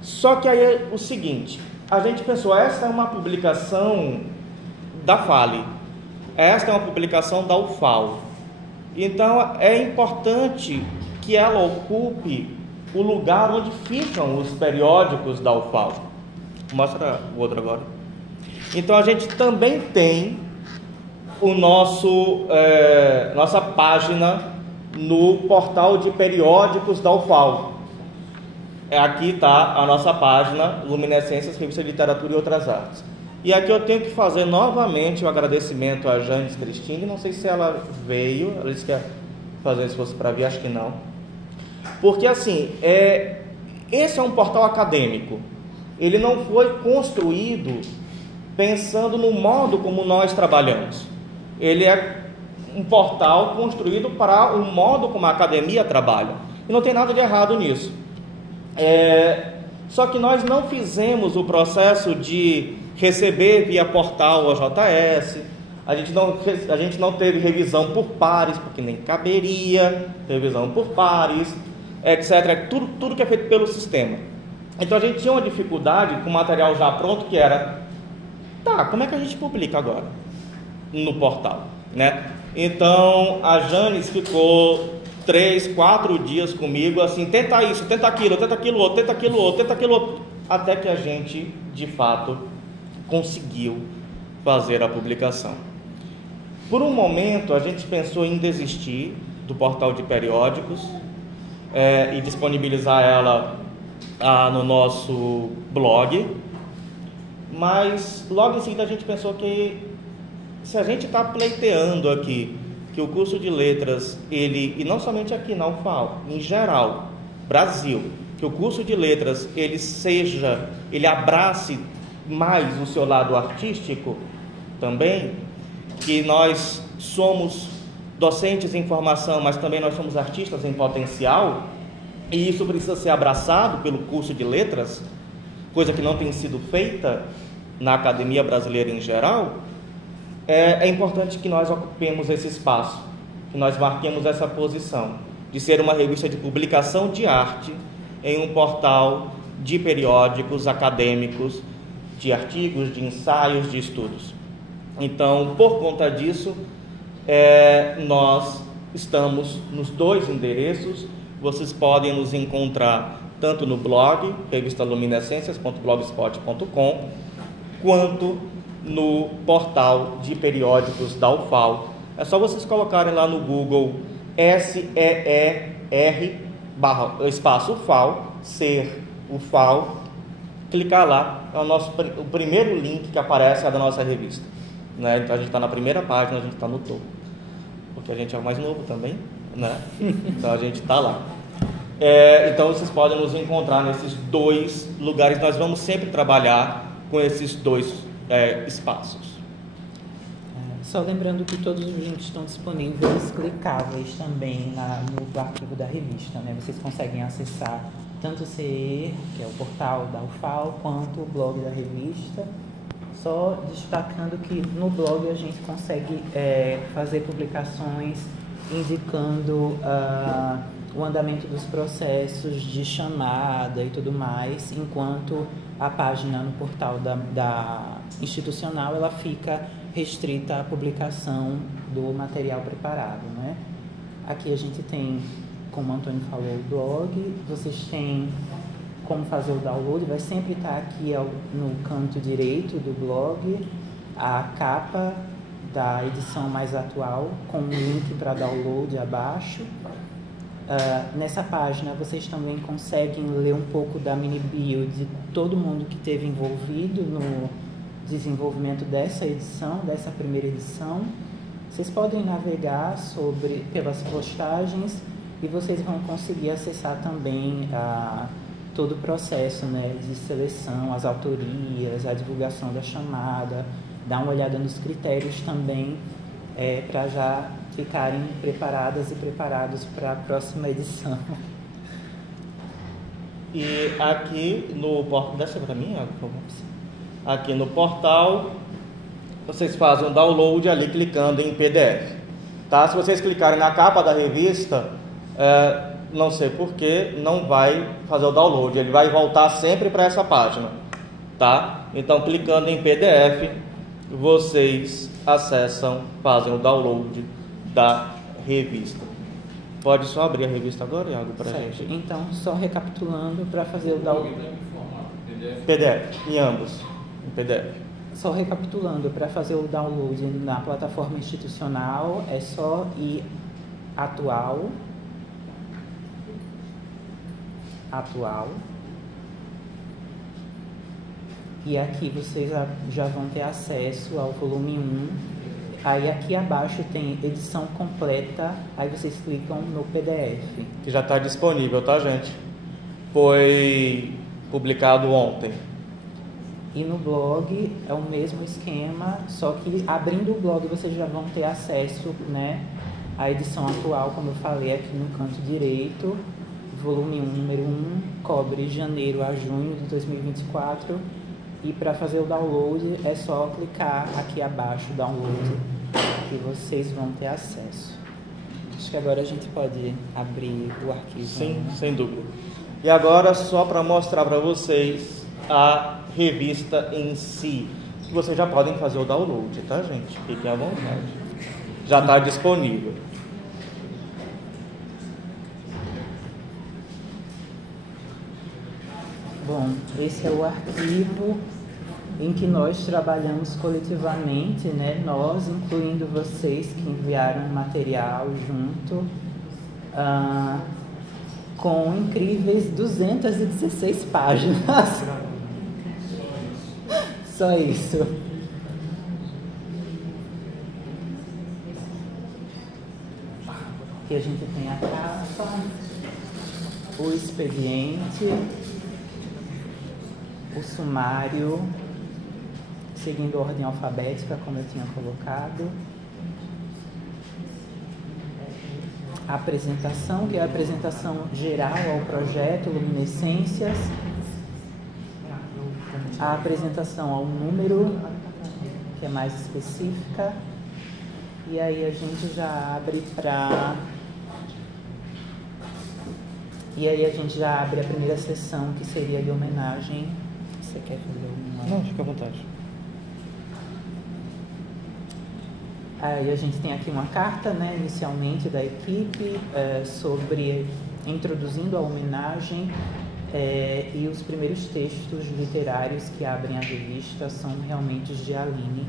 Só que aí é o seguinte, a gente pensou, essa é uma publicação da FALE, esta é uma publicação da UFAL, então é importante que ela ocupe o lugar onde ficam os periódicos da UFAL. Mostra o outro agora. Então a gente também tem o nossa página no portal de periódicos da UFAL. Aqui está a nossa página, Luminescências, Revista de Literatura e Outras Artes. E aqui eu tenho que fazer novamente o agradecimento a Janes Cristine. Não sei se ela veio, ela disse que ia fazer se fosse para vir, acho que não. Porque assim, esse é um portal acadêmico. Ele não foi construído pensando no modo como nós trabalhamos. Ele é um portal construído para o modo como a academia trabalha. E não tem nada de errado nisso. Só que nós não fizemos o processo de receber via portal OJS, a gente não teve revisão por pares, porque nem caberia, revisão por pares, etc. Tudo que é feito pelo sistema. Então a gente tinha uma dificuldade com o material já pronto, que era, como é que a gente publica agora no portal, né? Então a Janes ficou 3, 4 dias comigo, assim, tenta isso, tenta aquilo outro, até que a gente, de fato, conseguiu fazer a publicação. Por um momento, a gente pensou em desistir do portal de periódicos e disponibilizar ela no nosso blog, mas logo em seguida a gente pensou que se a gente está pleiteando aqui que o curso de letras, e não somente aqui na UFAL, em geral, Brasil, que o curso de letras ele abrace mais o seu lado artístico também, que nós somos docentes em formação, mas também nós somos artistas em potencial, e isso precisa ser abraçado pelo curso de letras, coisa que não tem sido feita na academia brasileira em geral. É importante que nós ocupemos esse espaço, que nós marquemos essa posição de ser uma revista de publicação de arte em um portal de periódicos acadêmicos, de artigos, de ensaios, de estudos. Então, por conta disso, nós estamos nos 2 endereços. Vocês podem nos encontrar tanto no blog, revistaluminescencias.blogspot.com, quanto no portal de periódicos da UFAL. É só vocês colocarem lá no Google SEER /UFAL, ser UFAL, clicar lá, é o primeiro link que aparece é da nossa revista, né? Então a gente está na primeira página, a gente está no topo, porque a gente é o mais novo também, né? Então a gente está lá. Então vocês podem nos encontrar nesses 2 lugares. Nós vamos sempre trabalhar com esses 2 espaços. Só lembrando que todos os links estão disponíveis, clicáveis também no arquivo da revista, né? Vocês conseguem acessar tanto o CER, que é o portal da UFAL, quanto o blog da revista. Só destacando que no blog a gente consegue fazer publicações indicando o andamento dos processos de chamada e tudo mais, enquanto a página no portal da institucional ela fica restrita à publicação do material preparado, né? Aqui a gente tem, como o Antônio falou, o blog, vocês têm como fazer o download, vai sempre estar aqui no canto direito do blog, a capa da edição mais atual, com um link para download abaixo. Nessa página vocês também conseguem ler um pouco da mini bio de todo mundo que esteve envolvido no desenvolvimento dessa edição, dessa primeira edição. Vocês podem navegar pelas postagens e vocês vão conseguir acessar também todo o processo, né, de seleção, as autorias, a divulgação da chamada, dar uma olhada nos critérios também, para já ficarem preparadas e preparados para a próxima edição. E aqui no portal, deixa para mim, aqui no portal, vocês fazem o download ali clicando em PDF, tá? Se vocês clicarem na capa da revista, não sei porquê, não vai fazer o download, ele vai voltar sempre para essa página, tá? Então, clicando em PDF, vocês acessam, fazem o download da revista. Pode só abrir a revista agora, Iago, para a gente? Então, só recapitulando, para fazer o download. PDF, em ambos, em PDF. Só recapitulando, para fazer o download na plataforma institucional, é só ir atual, e aqui vocês já vão ter acesso ao volume 1. Aí aqui abaixo tem edição completa, aí vocês clicam no PDF. Que já está disponível, tá, gente? Foi publicado ontem. E no blog é o mesmo esquema, só que abrindo o blog vocês já vão ter acesso, né, à edição atual, como eu falei, aqui no canto direito. Volume 1, número 1, cobre janeiro a junho de 2024. E para fazer o download é só clicar aqui abaixo, download, que vocês vão ter acesso. Acho que agora a gente pode abrir o arquivo. Sim, né? Sem dúvida. E agora só para mostrar para vocês a revista em si. Vocês já podem fazer o download, tá, gente? Fiquem à vontade. Já está disponível. Bom, esse é o arquivo em que nós trabalhamos coletivamente, né? Nós, incluindo vocês que enviaram material junto, com incríveis 216 páginas. Só isso. Aqui a gente tem a capa, o expediente, o sumário, seguindo a ordem alfabética, como eu tinha colocado. A apresentação, que é a apresentação geral ao projeto Luminescências. A apresentação ao número, que é mais específica. E aí a gente já abre para... E aí a gente já abre a primeira sessão, que seria de homenagem. Você quer fazer alguma? Não, fica à vontade. Aí a gente tem aqui uma carta, né, inicialmente da equipe, sobre introduzindo a homenagem, e os primeiros textos literários que abrem a revista são realmente os de Aline.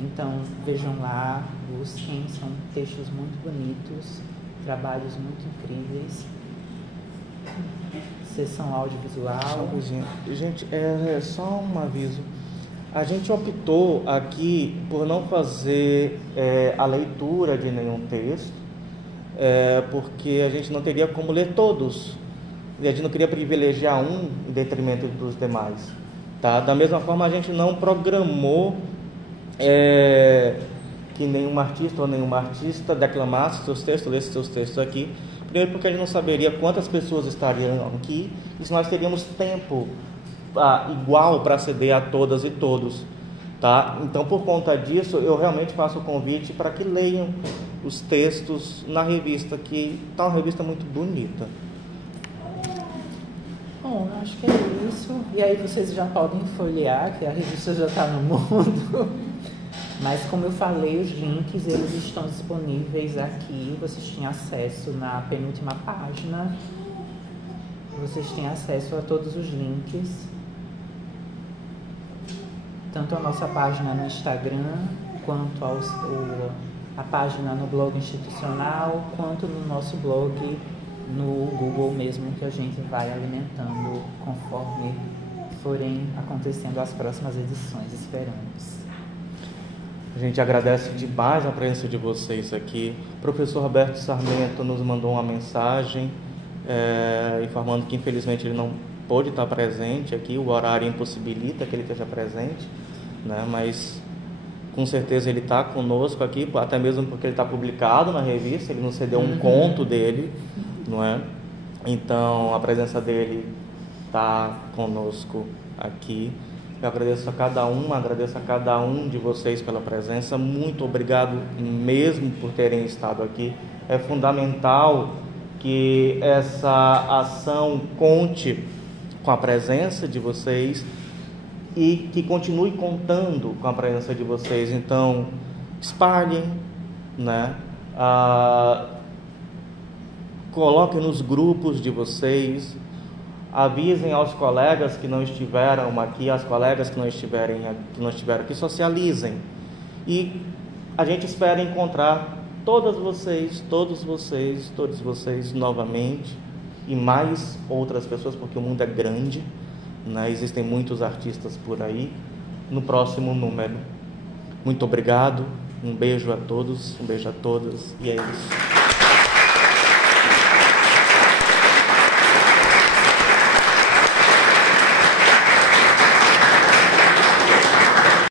Então vejam lá, busquem, são textos muito bonitos, trabalhos muito incríveis. Sessão audiovisual. Gente, só um aviso. A gente optou aqui por não fazer a leitura de nenhum texto, porque a gente não teria como ler todos. E a gente não queria privilegiar um em detrimento dos demais. Tá? Da mesma forma, a gente não programou que nenhum artista ou nenhuma artista declamasse seus textos, lesse seus textos aqui. Primeiro porque a gente não saberia quantas pessoas estariam aqui e se nós teríamos tempo igual para ceder a todas e todos, tá? Então, por conta disso, eu realmente faço o convite para que leiam os textos na revista, que está uma revista muito bonita. Bom, acho que é isso. E aí vocês já podem folhear, que a revista já está no mundo. Mas, como eu falei, os links eles estão disponíveis aqui. Vocês têm acesso na penúltima página. Vocês têm acesso a todos os links. Tanto a nossa página no Instagram, quanto a página no blog institucional, quanto no nosso blog no Google mesmo, que a gente vai alimentando conforme forem acontecendo as próximas edições, esperamos. A gente agradece demais a presença de vocês aqui. O professor Roberto Sarmento nos mandou uma mensagem informando que infelizmente ele não pôde estar presente aqui, o horário impossibilita que ele esteja presente, né? Mas com certeza ele está conosco aqui, até mesmo porque ele está publicado na revista, ele nos cedeu um conto dele, não é? Então a presença dele está conosco aqui. Eu agradeço a cada um de vocês pela presença. Muito obrigado mesmo por terem estado aqui. É fundamental que essa ação conte com a presença de vocês e que continue contando com a presença de vocês. Então, espalhem, né? Coloquem nos grupos de vocês, avisem aos colegas que não estiveram aqui, às colegas que não estiveram aqui, socializem. E a gente espera encontrar todos vocês novamente, e mais outras pessoas, porque o mundo é grande, né? Existem muitos artistas por aí, no próximo número. Muito obrigado, um beijo a todos, um beijo a todas, e é isso.